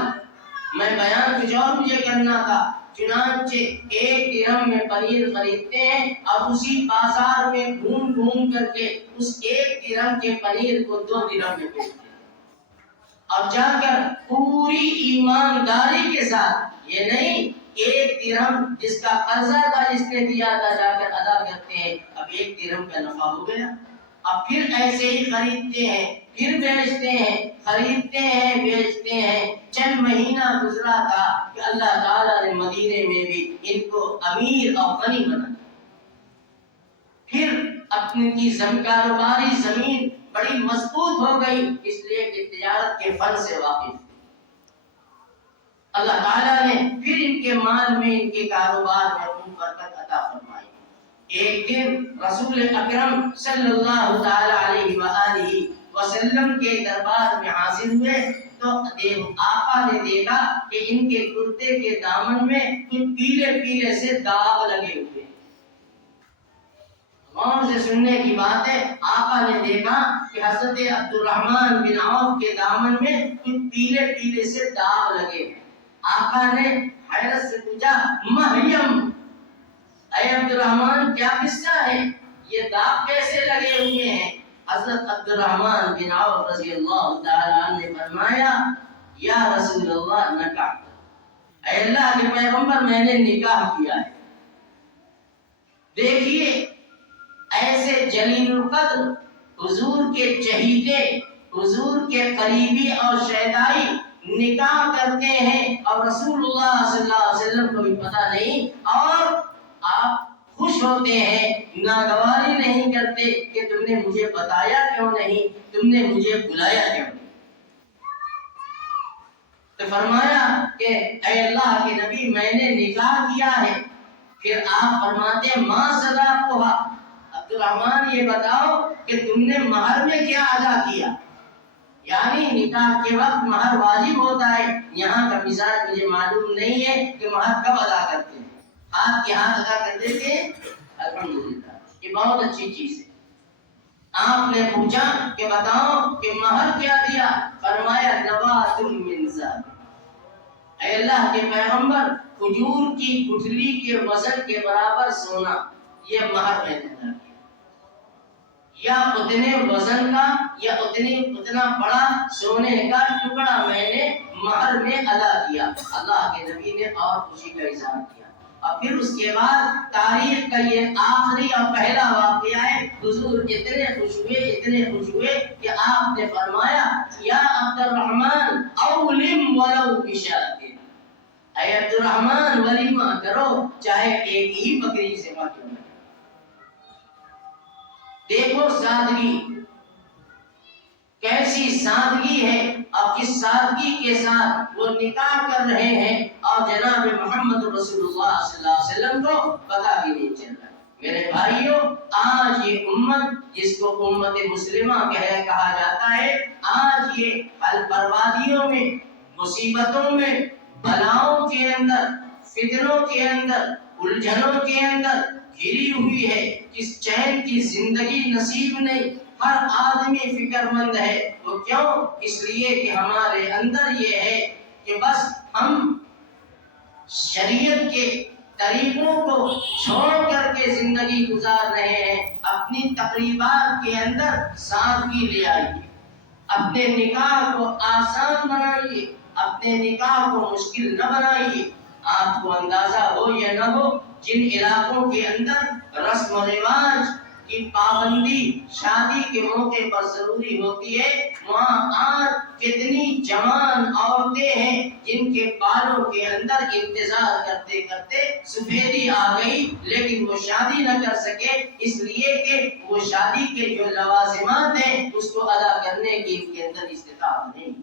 میں بیان کچھ اور مجھے کرنا تھا، چنانچہ ایک درہم میں پنیر خریدتے ہیں اور اسی بازار میں گھوم گھوم کر کے اس ایک درہم کے پنیر کو 2 درہم میں بیچتے ہیں، اب جا کر پوری ایمانداری کے ساتھ، یہ نہیں ایک درہم جس کا قرضہ تھا جس نے دیا تھا جا کر ادا کرتے ہیں، اب 1 درہم کا نفع ہو گیا، اب پھر ایسے ہی خریدتے ہیں، پھر بیچتے ہیں، خریدتے ہیں، بیچتے ہیں۔ چند مہینہ گزرا تھا کہ اللہ تعالیٰ نے مدینے میں بھی ان کو امیر اور غنی بنا، پھر اپنی کی کاروباری زمین بڑی مضبوط ہو گئی، اس لیے کہ تجارت کے فن سے واقف۔ اللہ تعالیٰ نے پھر ان کے مال میں، ان کے کاروبار میں اپنی برکت عطا فرمائی۔ ایک دن رسول اکرم صلی اللہ تعالی علیہ وآلہ وسلم کے دربار میں حاضر ہوئے تو آقا نے دیکھا کہ ان کے کرتے کے دامن میں کچھ پیلے پیلے سے داغ لگے ہوئے۔ غور سے سننے کی بات ہے، آقا نے دیکھا کہ حضرت عبد الرحمن بن عوف کے دامن میں کچھ پیلے پیلے سے داغ لگے۔ آقا نے حیرت سے پوچھا مہیم، اے عبد الرحمن کیا قصہ ہے، یہ داغ کیسے لگے ہوئے ہیں؟ حضرت عبد الرحمن بن عوف رضی اللہ تعالی عنہ نے فرمایا یا رسول اللہ نکاح، اے اللہ کے پیغمبر میں نے نکاح کیا ہے۔ دیکھیے ایسے جلیل القدر حضور کے چہیتے، حضور کے قریبی اور شیدائی نکاح کرتے ہیں اور رسول اللہ صلی اللہ علیہ وسلم کو بھی پتہ نہیں، اور آپ خوش ہوتے ہیں، ناگواری نہیں کرتے کہ تم نے مجھے بتایا کیوں نہیں، تم نے مجھے بلایا کیوں نہیں۔ تو فرمایا کہ اے اللہ کے نبی میں نے نکاح کیا ہے۔ پھر آپ فرماتے ہیں ماں صداقہ، عبد الرحمن یہ بتاؤ کہ تم نے مہر میں کیا ادا کیا، یعنی نکاح کے وقت مہر واجب ہوتا ہے، یہاں کا مزاج مجھے معلوم نہیں ہے کہ مہر کب ادا کرتے ہیں، ہاتھ کے ہاتھ ادا کر دیتے ہیں، الحمدللہ یہ بہت اچھی چیز ہے۔ آپ نے پوچھا کہ بتاؤ کہ مہر کیا دیا؟ فرمایا نبات من ذهب۔ اے اللہ کے پیغمبر، کھجور کی گٹھلی کے وزن کے برابر سونا یہ مہر میں نے ادا کیا، یا اتنے وزن کا یا اتنا بڑا سونے کا ٹکڑا میں نے مہر میں ادا کیا۔ اللہ کے نبی نے اور خوشی کا اظہار کیا۔ اور پھر اس کے بعد تاریخ کا یہ آخری اور پہلا واقعہ ہے، حضور اتنے خوش ہوئے کہ آپ نے فرمایا یا عبد الرحمن اولم ولو بشاۃ، اے عبد الرحمن ولیمہ کرو چاہے ایک ہی بکری سے کیوں نہ۔ دیکھو سادگی، کیسی سادگی ہے، اور کس سادگی کے ساتھ وہ نکاح کر رہے ہیں، اور جناب محمد رسول اللہ صلی اللہ علیہ وسلم کو پتہ بھی نہیں چل رہا۔ میرے بھائیوں، آج یہ امت جس کو امت مسلمہ کہا جاتا ہے، آج یہ بربادیوں میں، مصیبتوں میں، بلاؤں کے اندر، فتنوں کے اندر، الجھنوں کے اندر گھری ہوئی ہے۔ اس چین کی زندگی نصیب نہیں۔ ہر آدمی فکر مند ہے، وہ کیوں؟ اس لیے کہ ہمارے اندر یہ ہے کہ بس ہم شریعت کے طریقوں کو چھوڑ کر کے زندگی گزار رہے ہیں۔ اپنی تقریبات کے اندر سادگی لے آئیے، اپنے نکاح کو آسان بنائیے، اپنے نکاح کو مشکل نہ بنائیے۔ آپ کو اندازہ ہو یا نہ ہو، جن علاقوں کے اندر رسم و رواج کی پابندی شادی کے موقع پر ضروری ہوتی ہے، وہاں آج کتنی جوان عورتیں ہیں جن کے بالوں کے اندر انتظار کرتے کرتے سفیدی آ گئی، لیکن وہ شادی نہ کر سکے، اس لیے کہ وہ شادی کے جو لوازمات ہیں اس کو ادا کرنے کی ان کے اندر استطاعت نہیں۔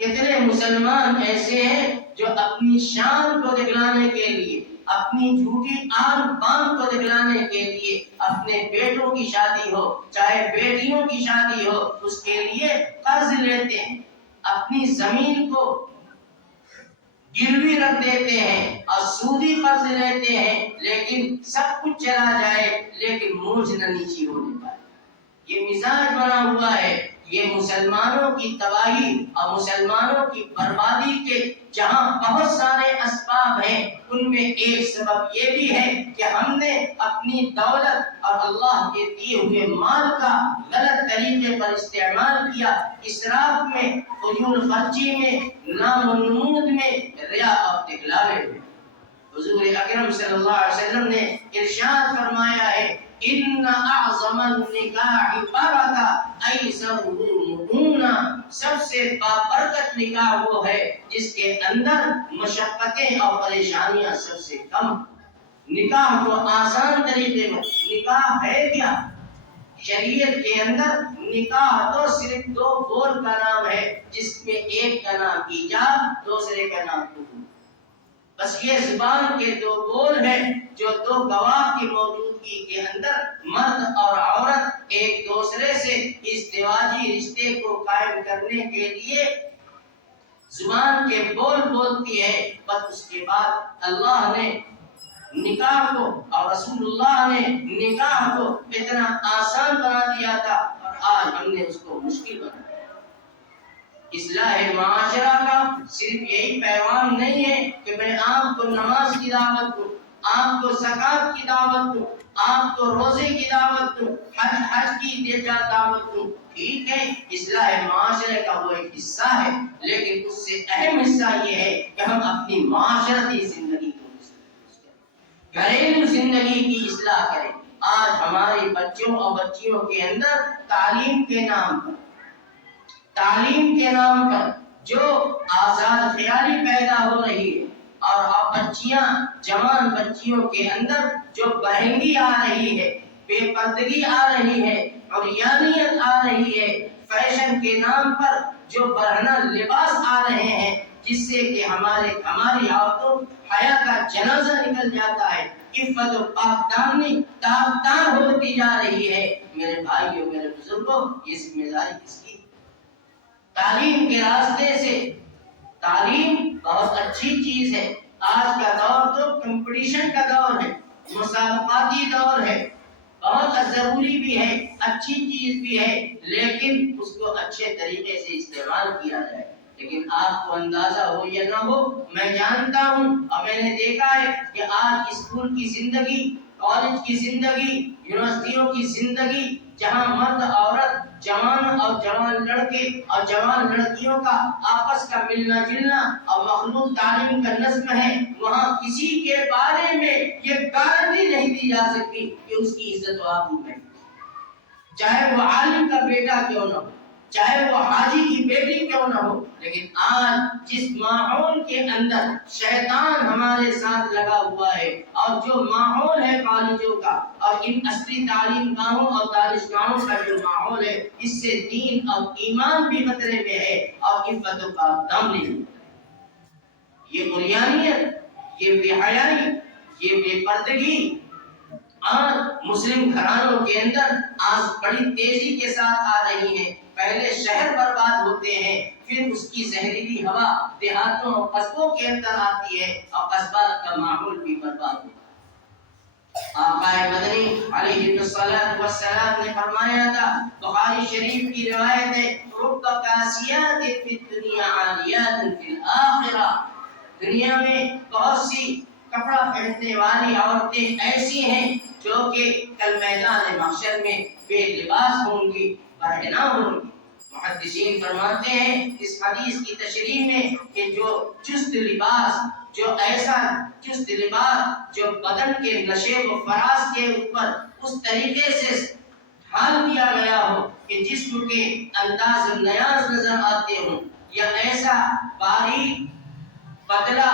کتنے مسلمان ایسے ہیں جو اپنی شان کو دکھلانے کے لیے، اپنی جھوٹی آن بان کو دکھلانے کے لیے اپنے بیٹوں کی شادی ہو چاہے بیٹیوں کی شادی ہو، اس کے لیے قرض لیتے ہیں، اپنی زمین کو گروی رکھ دیتے ہیں اور سودی قرض لیتے ہیں، لیکن سب کچھ چلا جائے لیکن مونجھ نہ نیچی ہونے پائے۔ یہ مزاج بنا ہوا ہے۔ یہ مسلمانوں کی تباہی اور مسلمانوں کی بربادی کے جہاں بہت سارے اسباب ہیں، ان میں ایک سبب یہ بھی ہے کہ ہم نے اپنی دولت اور اللہ کے دیے ہوئے مال کا غلط طریقے پر استعمال کیا، اسراف میں، فضول خرچی میں، نام و نمود میں، ریا اور دکھلاوے میں۔ حضور اکرم صلی اللہ علیہ وسلم نے ارشاد فرمایا ہے ان اعظم النکاح برکہ ایسرہ مؤونہ، سب سے بابرکت نکاح وہ ہے جس کے اندر مشقتیں اور پریشانیاں سب سے کم۔ نکاح کو آسان طریقے میں، نکاح ہے کیا؟ شریعت کے اندر نکاح تو صرف دو بول کا نام ہے، جس میں ایک کا نام ایجاب، دوسرے کا نام قبول۔ بس یہ زبان کے دو بول ہیں جو دو گواہ کی موجودگی کے اندر مرد اور عورت ایک دوسرے سے ازدواجی رشتے کو قائم کرنے کے لیے زبان کے بول بولتی ہے۔ بس اس کے بعد اللہ نے نکاح کو اور رسول اللہ نے نکاح کو اتنا آسان بنا دیا تھا، اور آج ہم نے اس کو مشکل بنا دیا۔ اصلاح معاشرہ کا صرف یہی پیغام نہیں ہے کہ میں آپ کو نماز کی دعوت دوں، آپ کو زکوٰۃ کی دعوت دوں، آپ کو روزے کی دعوت دوں، حج کی دعوت دوں۔ ٹھیک ہے، اصلاح معاشرے کا وہ ایک حصہ ہے، لیکن اس سے اہم حصہ یہ ہے کہ ہم اپنی معاشرتی زندگی کو گھریلو زندگی کی اصلاح کریں۔ آج ہمارے بچوں اور بچیوں کے اندر تعلیم کے نام پر جو آزاد خیالی پیدا ہو رہی ہے، اور بچیاں، جوان بچیوں کے اندر جو بہنگی آ رہی ہے، بے پردگی آ رہی ہے، عریانیت آ رہی ہے، فیشن کے نام پر جو برہنہ لباس آ رہے ہیں، جس سے کہ ہماری عورتوں حیا کا جنازہ نکل جاتا ہے، عفت و پاکدامنی تار ہوتی جا رہی ہے۔ میرے بھائیوں، میرے بزرگوں، یہ ذمہ داری کس کی؟ تعلیم کے راستے سے، تعلیم بہت اچھی چیز ہے۔ آج کا دور تو کمپٹیشن کا دور ہے، مسابقاتی دور ہے، بہت ضروری بھی ہے، اچھی چیز بھی ہے، لیکن اس کو اچھے طریقے سے استعمال کیا جائے۔ لیکن آپ کو اندازہ ہو یا نہ ہو، میں جانتا ہوں اور میں نے دیکھا ہے کہ آج اسکول کی زندگی، کالج کی زندگی، یونیورسٹیوں کی زندگی، جہاں مرد عورت، جوان اور جوان لڑکے اور جوان لڑکیوں کا آپس کا ملنا جلنا اور مخلوط تعلیم کا نظم ہے، وہاں کسی کے بارے میں یہ گارنٹی نہیں دی جا سکتی کہ اس کی عزت و آبرو ہے، چاہے وہ عالم کا بیٹا کیوں نہ ہو، چاہے وہ حاجی کی بیٹی کیوں نہ ہو۔ لیکن آج جس ماحول کے اندر شیطان ہمارے ساتھ لگا ہوا ہے، اور جو ماحول ہے کالجوں کا اور ان اصلی تعلیم گاہوں اور دانشگاہوں کا جو ماحول ہے، اس سے دین اور ایمان بھی خطرے میں ہے اور عفت و دامنی نہیں۔ یہ عریانیت، یہ بے حیائی، یہ بے پردگی آج مسلم گھرانوں کے اندر آج بڑی تیزی کے ساتھ آ رہی ہے۔ پہلے شہر برباد ہوتے ہیں، پھر اس کی زہریلی ہوا دیہاتوں اور قصبوں کے اندر آتی ہے اور قصبات کا ماحول بھی برباد ہوتا ہے۔ آقا مدنی علیہ الصلوۃ والسلام نے فرمایا تھا، بخاری شریف کی روایت ہے، رب کاسیات فی الدنیا عالیات فی الآخرہ، دنیا میں بہت سی کپڑا پہننے والی عورتیں ایسی ہیں جو کہ کل میدان محشر میں بے لباس ہوں گی، برہنہ ہوں گی۔ محدثین فرماتے ہیں اس حدیث کی تشریح میں کہ جو چست لباس، جو ایسا چست لباس جو بدن کے نشیب و فراز کے اوپر اس طریقے سے ڈھال دیا گیا ہو کہ جسم کے انداز و نیاز نظر آتے ہوں، یا ایسا باریک پتلا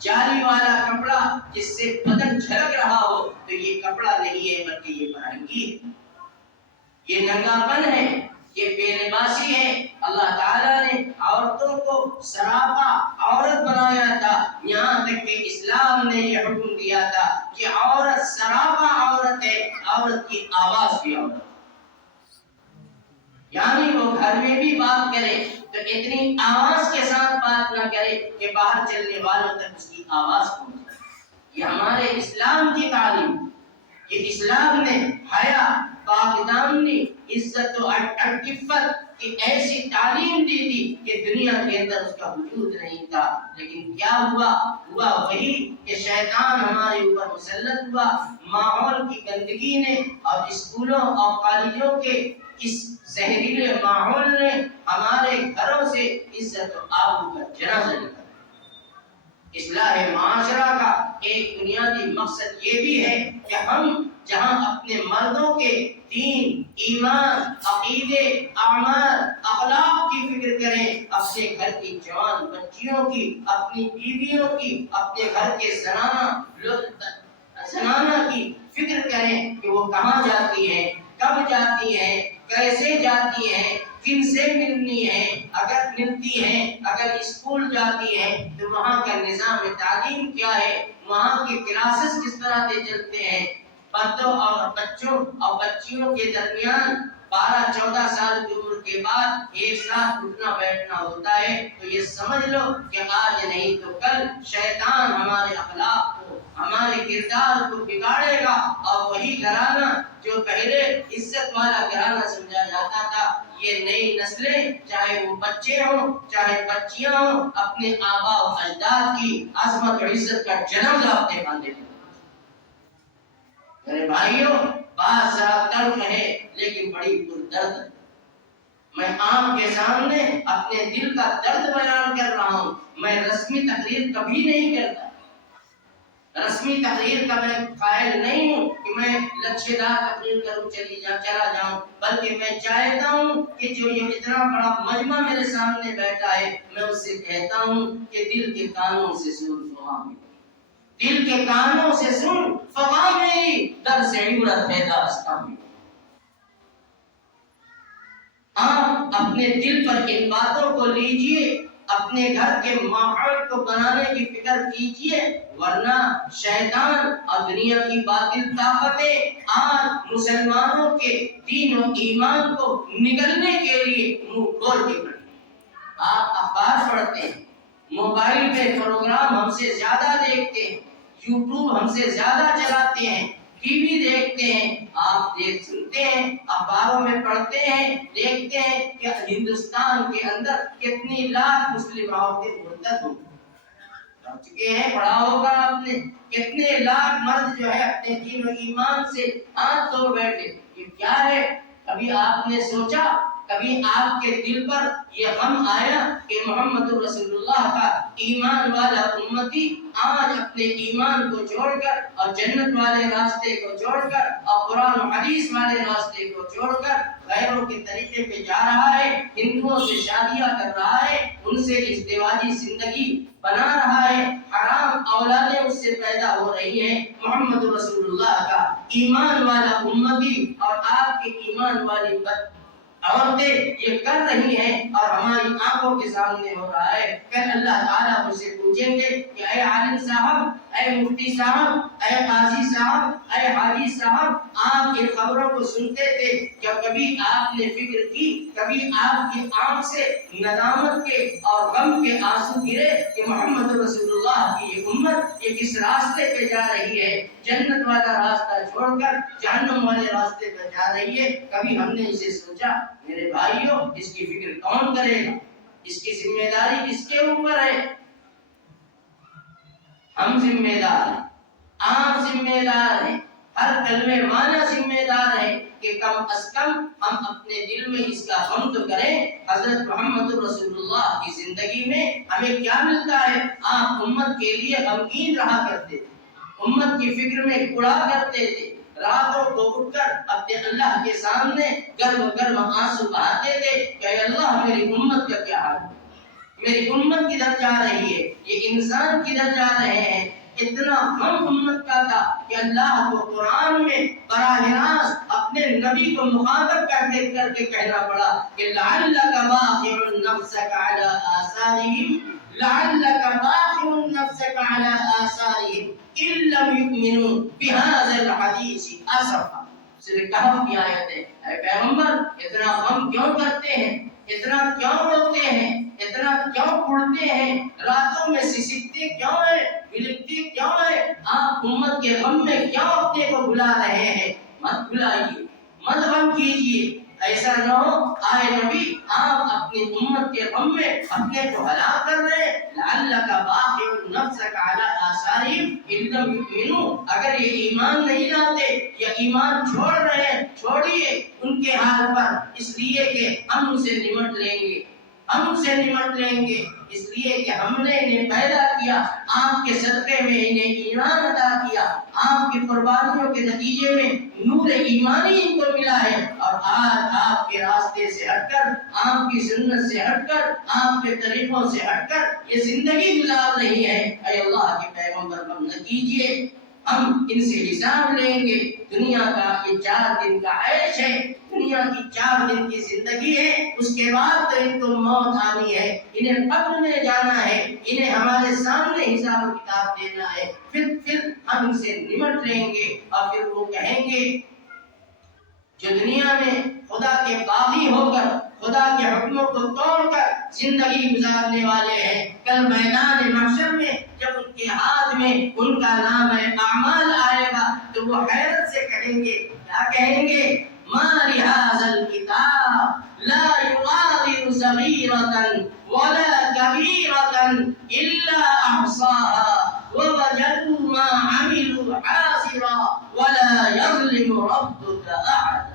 جالی والا کپڑا جس سے بدن جھلک رہا ہو، تو یہ کپڑا نہیں ہے بلکہ یہ فرنگی ہے، یہ ننگاپن ہے، یہ بے لباسی ہے۔ اللہ تعالیٰ نے عورتوں کو سراپا عورت بنایا تھا، یہاں تک کہ اسلام نے یہ حکم دیا تھا کہ عورت سراپا عورت ہے، عورت کی آواز بھی عورت ہے، یعنی وہ گھر میں بھی بات کرے تو اتنی آواز کے ساتھ بات نہ کرے کہ باہر چلنے والوں تک اس کی آواز پہنچے۔ یہ ہمارے اسلام کی تعلیم، یہ اسلام نے حیا، پاک دامنی، عزت و عفت کی ایسی تعلیم دی تھی کہ دنیا کے اندر اس کا وجود نہیں تھا۔ لیکن کیا ہوا وہی کہ شیطان ہمارے اوپر مسلط ہوا، ماحول کی گندگی نے اور اسکولوں اور کالجوں کے اس زہریلے ماحول نے ہمارے گھروں سے عزت و آبرو کا جنازہ نکالا۔ اصلاح معاشرہ کا ایک بنیادی مقصد یہ بھی ہے کہ ہم جہاں اپنے مردوں کے دین، ایمان، عقیدے، اعمال، اخلاق کی فکر کریں، اپنے گھر کی جوان بچیوں کی، اپنی بیویوں کی، اپنے گھر کے زنانہ کی فکر کریں کہ وہ کہاں جاتی ہیں، کب جاتی ہیں، کیسے جاتی ہیں، کن سے ملنی ہے، اگر ملتی ہیں، اگر اسکول جاتی ہیں تو وہاں کا نظام تعلیم کیا ہے، وہاں کے کلاسز کس طرح سے چلتے ہیں۔ مردوں اور بچوں اور بچیوں کے درمیان 12-14 سال کی عمر کے بعد ایک ساتھ اٹھنا بیٹھنا ہوتا ہے، تو یہ سمجھ لو کہ آج نہیں تو کل شیطان ہمارے اخلاق کو، ہمارے کردار کو بگاڑے گا، اور وہی گھرانہ جو پہلے عزت والا گھرانہ سمجھا جاتا تھا، یہ نئی نسلیں چاہے وہ بچے ہوں چاہے بچیاں ہوں، اپنے آباء و اجداد کی عظمت اور عزت کا جنم ضابطے باندھے تھے۔ میرے بھائیوں، بات ذرا تلخ ہے لیکن بڑی پردرد ہے۔ میں آپ کے سامنے اپنے دل کا درد بیان کر رہا ہوں۔ میں رسمی تقریر کبھی نہیں کرتا، رسمی تقریر کا میں قائل نہیں ہوں کہ میں لچھے دار تقریر کروں چلا جاؤں، بلکہ میں چاہتا ہوں کہ جو یہ اتنا بڑا مجمع میرے سامنے بیٹھا ہے، میں اس سے کہتا ہوں کہ دل کے کانوں سے سن فہام، دل کے کانوں سے سن فہام میری درس عبرت ہے داستان۔ آپ اپنے دل پر ان باتوں کو لیجئے، اپنے گھر کے ماحول کو بنانے کی فکر کیجئے، ورنہ شیطان اور دنیا کی باطل طاقتیں آج مسلمانوں کے دین و ایمان کو نگلنے کے لیے منہ کھول کے کھڑی ہیں۔ آپ اخبار پڑھتے ہیں، موبائل پہ پروگرام ہم سے زیادہ دیکھتے ہیں، یوٹیوب ہم سے زیادہ چلاتے ہیں، ٹی وی دیکھتے ہیں، آپ سنتے ہیں، اخباروں میں پڑھتے ہیں، دیکھتے ہیں کہ ہندوستان کے اندر کتنی لاکھ مسلم عورتیں مرتد ہو چکے ہیں۔ پڑھا ہوگا آپ نے، کتنے لاکھ مرد جو ہے اپنے دین و ایمان سے ہاتھ دھو بیٹھے۔ یہ کیا ہے؟ کبھی آپ نے سوچا، کبھی آپ کے دل پر یہ غم آیا کہ محمد رسول اللہ کا ایمان والا امتی آج اپنے ایمان کو چھوڑ کر اور جنت والے راستے کو چھوڑ کر اور قرآن و حدیث والے راستے کو چھوڑ کر غیروں کے طریقے پہ جا رہا ہے، ہندوؤں سے شادیاں کر رہا ہے، ان سے ازدواجی زندگی بنا رہا ہے، حرام اولادیں اس سے پیدا ہو رہی ہیں۔ محمد رسول اللہ کا ایمان والا امتی اور آپ کے ایمان والی عورتیں یہ کر رہی ہیں اور ہماری آنکھوں کے سامنے ہو رہا ہے۔ پھر اللہ تعالیٰ مجھ سے پوچھیں گے کہ اے عالم صاحب، اے مفتی صاحب، اے قاضی صاحب، اے حاجی صاحب، آپ ان خبروں کو سنتے تھے، کیا کبھی آپ نے فکر کی، کبھی آپ کی آنکھ سے ندامت کے اور غم کے آنسو گرے کہ محمد رسول اللہ کی یہ امت یہ کس راستے پہ جا رہی ہے، جنت والا راستہ چھوڑ کر جہنم والے راستے پہ جا رہی ہے؟ کبھی ہم نے اسے سوچا؟ میرے بھائیوں، اس کی فکر کون کرے گا؟ اس کی ذمہ داری کس کے اوپر ہے؟ ہم ذمہ دار ہیں، آپ ذمہ دار ہیں، ہر کلمے والا ذمہ دار ہے کہ کم از کم ہم اپنے دل میں اس کا غم تو کریں۔ حضرت محمد رسول اللہ کی زندگی میں ہمیں کیا ملتا ہے؟ آپ امت کے لیے غمگین رہا کرتے تھے، امت کی فکر میں اڑا کرتے تھے، راتوں کو اٹھ کر اپنے اللہ کے سامنے گرم گرم آنسو بہاتے تھے کہ اے اللہ میری امت کا کیا حال ہے، میری امت کدھر جا رہی ہے، یہ انسان کدھر جا رہے ہیں۔ اتنا غم امت کا تھا کہ اللہ کو قرآن میں براہ راست اپنے نبی کو مخاطب کر کے کہنا پڑا کہ لعلک باخع نفسک علی آثارہم، لعلک باخع نفسک علی آثارہم ان لم یؤمنوا بہذا الحدیث اسفا۔ سورہ کہف کی آیت ہے۔ اے پیغمبر، اتنا غم کیوں کرتے ہیں، اتنا کیوں روتے ہیں، اتنا کیوں اڑتے ہیں، راتوں میں سسکتے کیوں ہیں، بلکتے کیوں ہیں؟ آپ امت کے غم میں کیوں اپنے کو بھلا رہے ہیں؟ مت بھلائیے، مت غم کیجیے، ایسا نہ ہو آئے نبی آپ اپنی امت کے غم میں اپنے کو ہلاک کر رہے ہیں۔ لعلک باخع نفسک علی آثارہم ان لم یؤمنوا، اگر یہ ایمان نہیں لاتے یا ایمان چھوڑ رہے ہیں، چھوڑیے ان کے حال پر، اس لیے کہ ہم ان سے نمٹ لیں گے، ہم ان سے نمٹ لیں گے، اس لیے کہ ہم نے انہیں پیدا کیا، آپ کے صدقے میں انہیں ایمان عطا کیا، آپ کی قربانیوں کے نتیجے میں نور ایمانی ان کو ملا ہے، اور آج آپ کے راستے سے ہٹ کر، آپ کی سنت سے ہٹ کر، آپ کے طریقوں سے ہٹ کر یہ زندگی گزار رہی ہے۔ اے اللہ کے پیغمبر غم نہ کیجیے، ہم ان سے حساب لیں گے۔ دنیا کا یہ 4 دن کا عیش ہے، دنیا کی 4 دن کی زندگی ہے، اس کے بعد تو ان کو موت آنی ہے، انہیں قبر میں جانا ہے، انہیں ہمارے سامنے حساب و کتاب دینا ہے، پھر ہم ان سے نمٹ لیں گے، اور پھر وہ کہیں گے جو دنیا میں خدا کے باغی ہو کر خدا کے حکموں کو توڑ کر زندگی گزارنے والے ہیں، کل میدان محشر میں جب ان کے ہاتھ میں ان کا نام اعمال آئے گا تو وہ حیرت سے کہیں گے، کیا کہیں گے؟ ما لهذا الكتاب لا يغادر صغيرة ولا كبيرة إلا أحصاها ووجدوا ما عملوا حاضرا ولا يظلم ربك أحدا۔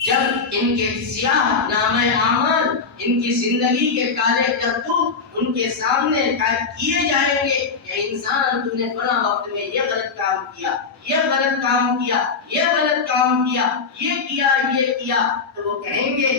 جب ان کے سیاہ نامہ اعمال، ان کی زندگی کے کالے کرتوت ان کے سامنے کیے جائیں گے کہ انسان تم نے فلاں وقت میں یہ غلط کام کیا، یہ غلط کام کیا، یہ غلط کام کیا، یہ کیا، تو وہ کہیں گے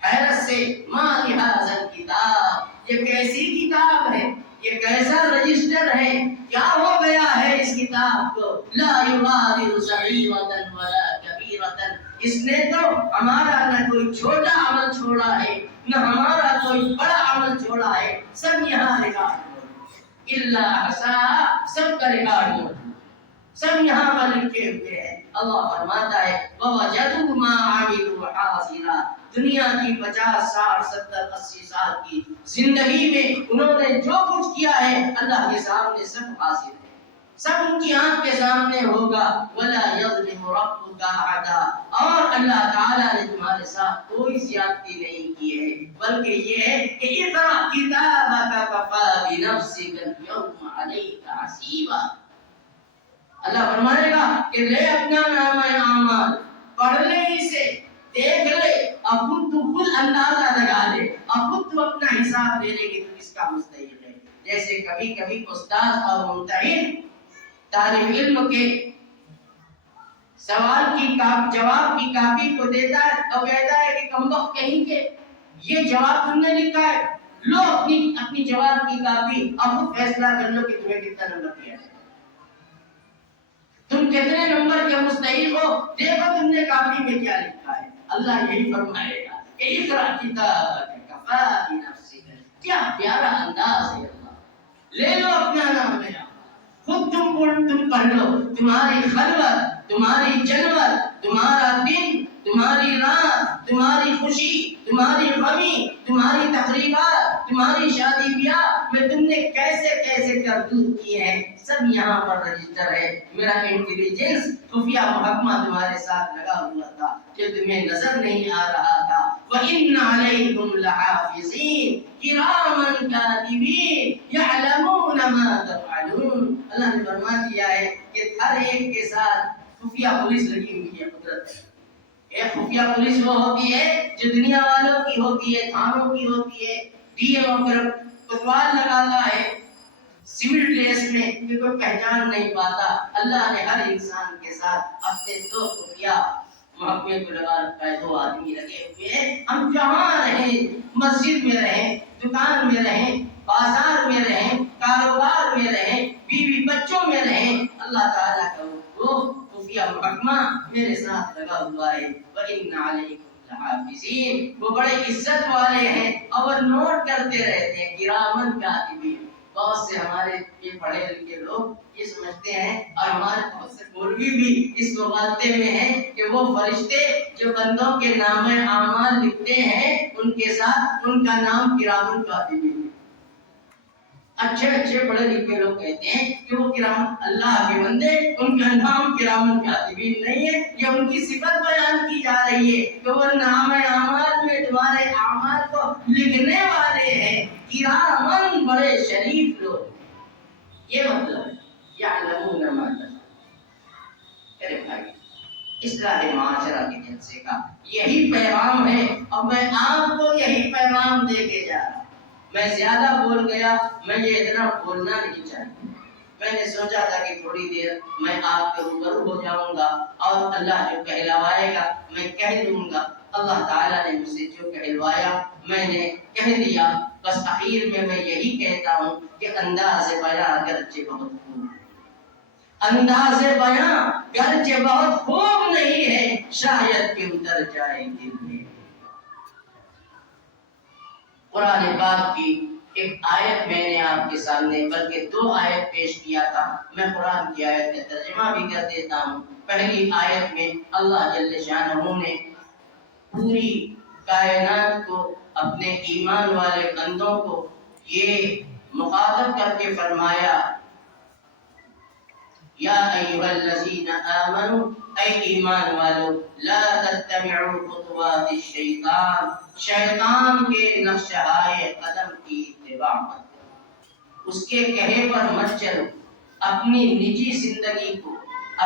حیرت سے ما لهذا الکتاب، یہ کیسی کتاب ہے، یہ کیسا رجسٹر ہے، کیا ہو گیا ہے اس کتاب کو؟ لا یغادر صغیرۃ ولا کبیرۃ، اس نے تو ہمارا نہ کوئی چھوٹا عمل چھوڑا ہے، نہ ہمارا کوئی بڑا عمل چھوڑا ہے، سب یہاں ریکارڈ الا احصاها، سب کا ریکارڈ موجود، سب یہاں پر لکھے ہوئے ہیں۔ اللہ فرماتا ہے وَوَجَدُوا مَا عَمِلُوا حَاضِرًا، دنیا کی 50 60 70 80 سال کی زندگی میں انہوں نے جو کچھ کیا ہے اللہ کے سامنے سب حاضر ہے، سب ان کی آنکھ کے سامنے ہوگا. وَلَا يَظْلِمُ رَبُّكَ أَحَدًا. اور اللہ تعالیٰ نے تمہارے ساتھ کوئی زیادتی نہیں کی ہے، بلکہ یہ ہے کہ اقرأ کتابک کفیٰ بنفسک اليوم علیک حسیبا. اللہ فرمائے گا کہ لے اپنا نامہ اعمال، پڑھ لے اسے، دیکھ لے، اب تو خود اندازہ لگا لے، اب خود تو اپنا حساب لے لے کہ تو کس کا مستحق ہے. جیسے کبھی کبھی استاد اور ممتحن طالب علم کے سوال کی جواب کی کاپی کو دیتا ہے اور کہتا ہے کہ کمبخت کہیں کے یہ جواب تم نے لکھا ہے، لو اپنی جواب کی کاپی، اب خود فیصلہ کر لو کہ تمہیں کتنا نمبر دیا ہے، تم کتنے نمبر کے مستحق ہو، دیکھو تم نے کاپی میں کیا لکھا ہے. اللہ یہی فرمائے گا کہ اقرأ کتابک کفیٰ بنفسک. کیا پیارا انداز ہے. اللہ لے لو اپنا نام ہے، خود تم پڑھ لو. تمہاری خلوت، تمہاری جلوت، تمہارا دن، تمہاری رات، تمہاری خوشی، تمہاری غمی، تمہاری تقریبات، تمہاری شادی بیاہ میں تم نے کیسے کیسے کرتوت کیے ہیں، سب یہاں پر رجسٹر ہے. میرا انٹیلیجنس خفیہ محکمہ تمہارے ساتھ لگا ہوا تھا جو تمہیں نظر نہیں آ رہا تھا. وَإِنَّ عَلَيْكُمْ لَحَافِظِينَ كِرَامًا كَاتِبِينَ يَعْلَمُونَ مَا تَفْعَلُونَ. اللہ نے فرما دیا ہے کہ ہر ایک کے ساتھ خفیہ پولیس لگی ہوئی ہے. قدرت ایک خفیہ پولیس وہ ہوتی ہے جو دنیا والوں کی ہوتی ہے، تھانوں کی ہوتی ہے. ڈی ایم اگر کوتوال لگاتا ہے سول ڈریس میں کہ کوئی پہچان نہیں پاتا، اللہ نے ہر انسان کے ساتھ اپنے دو خفیہ محکمے کو لگا رکھا ہے. دو آدمی لگے ہوئے ہیں. ہم جہاں رہیں، مسجد میں رہیں، دکان میں رہیں، بازار میں رہیں، کاروبار میں رہیں، بیوی بچوں میں رہیں، اللہ تعالیٰ کا وہ خفیہ محکمہ میرے ساتھ لگا ہوا ہے. وَإِنَّ عَلَيْكُمْ لَحَافِظِينَ. وہ بڑے عزت والے ہیں اور نوٹ کرتے رہتے ہیں. کِرَامًا کَاتِبِينَ. بہت سے ہمارے یہ پڑھے لکھے لوگ یہ سمجھتے ہیں اور ہمارے بہت سے مولوی بھی اس مغالطے میں ہیں کہ وہ فرشتے جو بندوں کے نام اعمال لکھتے ہیں ان کے ساتھ ان کا نام کرام کاتبین. اچھے پڑھے لکھے لوگ کہتے ہیں کہ وہ کرام اللہ کے بندے، ان کا نام کرام کاتبین نہیں ہے. یہ ان کی صفت بیان کی جا رہی ہے کہ وہ نام اعمال میں تمہارے اعمال کو لکھنے والے ہیں. کرامن بڑے شریف لوگ، یہ مطلب یعلمون ما تفعلون. میرے بھائی اصلاح معاشرہ کے جلسے کا یہی پیغام ہے اور میں آپ کو یہی پیغام دے کے جا رہا ہوں. میں زیادہ بول گیا، میں یہ اتنا بولنا نہیں چاہتا. میں نے سوچا تھا کہ تھوڑی دیر میں آپ کے روبرو ہو جاؤں گا اور اللہ جو کہلوائے گا میں کہہ دوں گا. اللہ تعالیٰ نے مجھ سے جو کہلوایا میں نے کہہ دیا. بس اخیر میں یہی کہتا ہوں کہ انداز بیاں اگرچہ بہت خوب، انداز بیاں گرچہ بہت خوب نہیں ہے، شاید کہ اتر جائے دل میں. قرآن پاک کی ایک آیت میں نے آپ کے سامنے بلکہ دو آیت پیش کیا تھا. میں قرآن کی آیت کا ترجمہ بھی کر دیتا ہوں. پہلی آیت میں اللہ جل شانہ نے پوری کائنات کو، اپنے ایمان والے بندوں کو یہ مخاطب کر کے فرمایا یا ایھا الذین آمنوا، اے ایمان والو، لا تتبعوا خطوات الشیطان، شیطان کے نقشۂ قدم کی اتباع مت کرو، اس کے کہے پر مت چلو. اپنی نجی زندگی کو،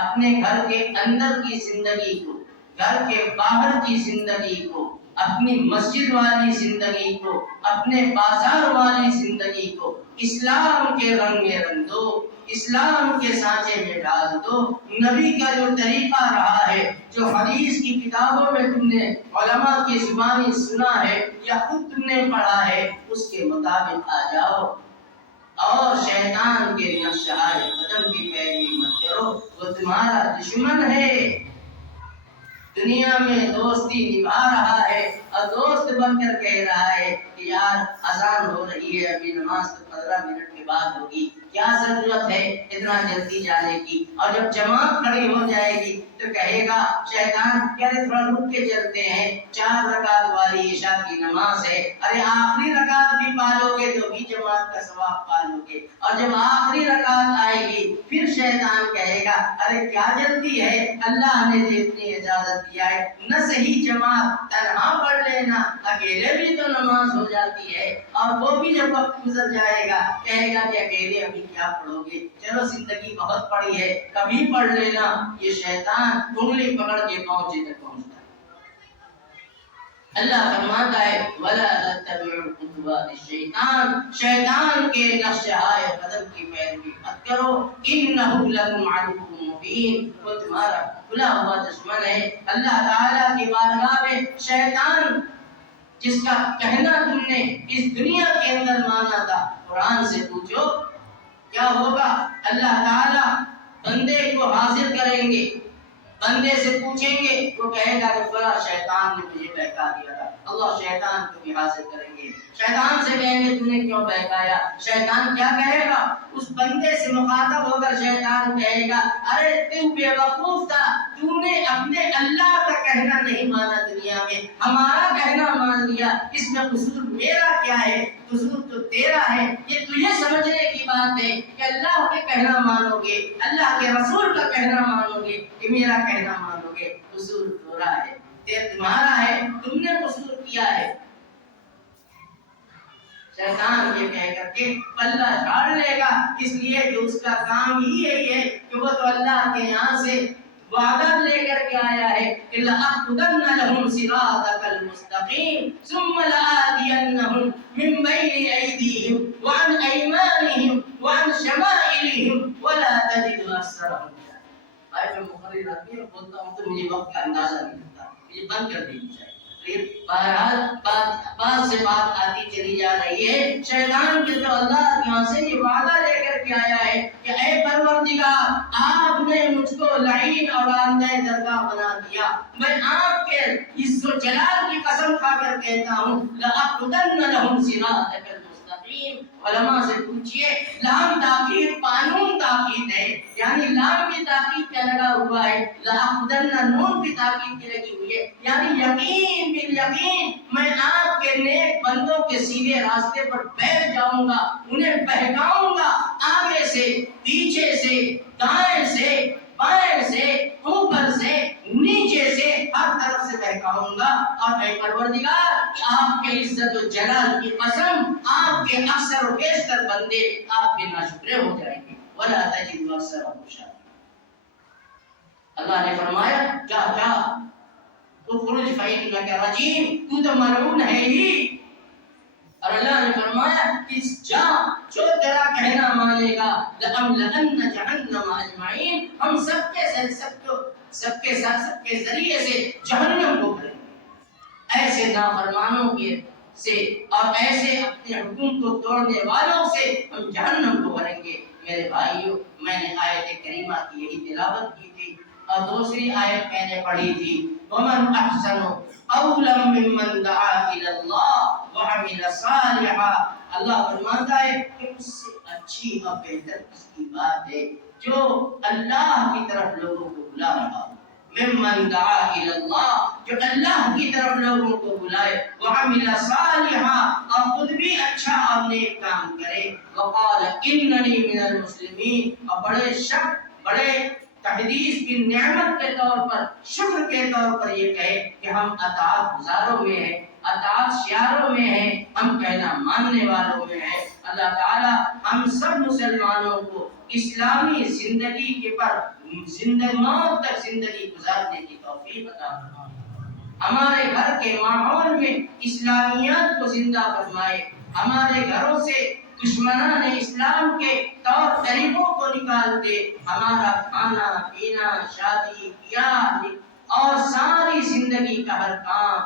اپنے گھر کے اندر کی زندگی کو، گھر کے باہر کی زندگی کو، اپنی مسجد والی زندگی کو، اپنے بازار والی زندگی کو اسلام کے رنگ میں رنگ دو، اسلام کے سانچے میں ڈال دو. نبی کا جو طریقہ رہا ہے، جو حدیث کی کتابوں میں تم نے علماء کی زبانی سنا ہے یا خود تم نے پڑھا ہے، اس کے مطابق آ جاؤ اور شیطان کے نقشۂ قدم کی پیروی مت کرو. وہ تمہارا دشمن ہے، دنیا میں دوستی نبھا رہا ہے اور دوست بن کر کہہ رہا ہے کہ یار اذان ہو رہی ہے، ابھی نماز تو 15 منٹ کے بعد ہوگی، کیا ضرورت ہے اتنا جلدی جانے کی؟ اور جب جماعت کھڑی ہو جائے گی تو کہے گا شیطان کیا تھوڑا رک کے چلتے ہیں، 4 رکعت والی عشاء کی نماز ہے، ارے آخری رکعت بھی پالو گے تو بھی جماعت کا ثواب پالو گے۔ اور جب آخری رکعت آئے گی پھر شیطان کہے گا ارے کیا جلدی ہے، اللہ نے تو اتنی اجازت دیا ہے، نہ صحیح جماعت تنہا پڑھ لینا، اکیلے بھی تو نماز ہو جاتی ہے۔ اور وہ بھی جب وقت گزر جائے گا کہے گا کہ اکیلے ابھی کیا پڑھو گے، چلو زندگی بہت پڑی ہے کبھی پڑھ لینا۔ یہ شیطان انگلی پکڑ کے پہنچے تک پہنچتا ہے۔ اللہ فرماتا ہے وَلَا تَتَّبِعُوا خُطُوَاتِ الشَّيْطَانِ، شیطان کے نقش قدم کی پیروی مت کرو، إِنَّهُ لَكُمْ عَدُوٌّ مُّبِينٌ، وہ تمہارا کھلا ہوا دشمن ہے۔ اللہ تعالیٰ کی بارگاہ میں شیطان جس کا کہنا تم نے اس دنیا کے اندر مانا تھا، قرآن سے پوچھو کیا ہوگا؟ اللہ تعالیٰ بندے کو حاضر کریں گے، بندے سے پوچھیں گے، وہ کہے گا کہ فلاں شیطان نے مجھے بہکا دیا تھا، اللہ شیطان کو بھی حاضر کریں گے، شیطان سے کہیں گے تم نے کیوں بہکایا؟ شیطان کیا کہے گا؟ اس بندے سے مخاطب ہو کر شیطان کہے گا ارے تم بے وقوف تھا، تو نے اپنے اللہ کا کہنا نہیں مانا، دنیا میں ہمارا کہنا مان لیا، اس میں قصور میرا کیا ہے، قصور تو تیرا ہے۔ یہ تجھے سمجھنے کی بات ہے کہ اللہ کے کہنا مانو گے، اللہ کے رسول کا کہنا مانو گے کہ میرا کہنا مانو گے، قصور تمہارا ہے، تمہارا ہے، تم نے قصور کیا ہے۔ شیطان یہ کہہ کر کے پلہ جھاڑ لے گا، اس لیے کہ اس کا کام ہی یہی ہے کہ وہ تو اللہ کے یہاں سے وعدہ لے کر کے آیا ہے کہ لَأَقْعُدَنَّ لَهُمْ صِرَاطَكَ الْمُسْتَقِيمَ ثُمَّ لَآتِيَنَّهُمْ مِنْ بَيْنِ أَيْدِيهِمْ وَعَنْ أَيْمَانِهِمْ وَعَنْ شَمَائِلِهِمْ وَلَا تَجِدُ أَكْثَرَهُمْ شَاكِرِينَ۔ آیت میں مقرر آتی ہے، بولتا ہوں تو مجھے وقت کا اندازہ نہیں ہوتا، مجھے بند کر دینی چاہیے۔ بہرحال بات سے بات آتی چلی جا رہی ہے، شیطان کے تو اللہ یہاں سے یہ وعدہ لے کر کے آیا ہے کہ اے پروردگار آپ نے مجھ کو لعین اور آلہ درگاہ بنا دیا، میں آپ کے عزت و جلال کی قسم کھا کر کہتا ہوں لَأَقْعُدَنَّ لَهُمْ صِرَاطَكَ الْمُسْتَقِيمَ۔ علماء سے پوچھئے لام تاکید قانون تاکید ہے، یعنی لام کی تاکید کا لگا ہوا ہے، لَأَقْعُدَنَّ نون کی تاکید کی لگی ہوئی ہے، یعنی یقین بالیقین میں آپ کے نیک بندوں کے سیدھے راستے پر بیٹھ جاؤں گا، انہیں بہکاؤں گا، آگے سے پیچھے سے دائیں سے بائیں سے اوپر سے نیچے سے ہر طرف سے بہکاؤں گا۔ اور اے پروردگار آپ کے عزت و جلال کی قسم آپ کے اکثر و بیشتر بندے آپ کے ناشکرے ہو جائیں گے، ولا تجد اکثرهم شاکرین۔ اللہ نے فرمایا جا جا اخرج فإنک رجیم، تو تو ملعون ہے ہی۔ اور اللہ نے فرمایا کہ جا جو تیرا کہنا مانے گا لَأَمْلَأَنَّ جَهَنَّمَ أَجْمَعِينَ، ہم سب کے ساتھ سب کے ذریعے سے جہنم کو بھریں گے، ایسے نافرمانوں کے سے اور ایسے اپنے حکم کو توڑنے والوں سے ہم جہنم کو بھریں گے۔ میرے بھائیو میں نے آیت کریمہ کی یہی تلاوت کی تھی، اور دوسری آیت میں نے پڑھی تھی وَمَنْ أَحْسَنُ قَوْلًا مِّمَّنْ دَعَا إِلَى اللَّهِ وَعَمِلَ صَالِحًا۔ اللہ فرماتا ہے کہ اس سے اچھی اور بہتر اس کی بات ہے جو اللہ کی طرف لوگوں کو بلا رہا ہو، مِّمَّنْ دَعَا إِلَى اللَّهِ، جو اللہ کی طرف لوگوں کو بلائے، وَعَمِلَ صَالِحًا، اور خود بھی اچھا اور نیک کام کرے، وَقَالَ إِنَّنِي مِنَ الْمُسْلِمِينَ، اور بڑے تحدیث کی نعمت کے طور پر، شکر کے طور پر یہ کہے کہ ہم اطاعت گزاروں میں ہیں، اطاعت شیاروں میں ہیں، ہم کہنا ماننے والوں میں ہیں۔ اللہ تعالی ہم سب مسلمانوں کو اسلامی زندگی کے پر موت تک زندگی گزارنے کی توفیق عطا فرمائے، ہمارے گھر کے ماحول میں اسلامیات کو زندہ فرمائے، ہمارے گھروں سے دشمنان اسلام کے طور طریقوں کو نکال دے، ہمارا کھانا پینا شادی بیاہ اور ساری زندگی کا ہر کام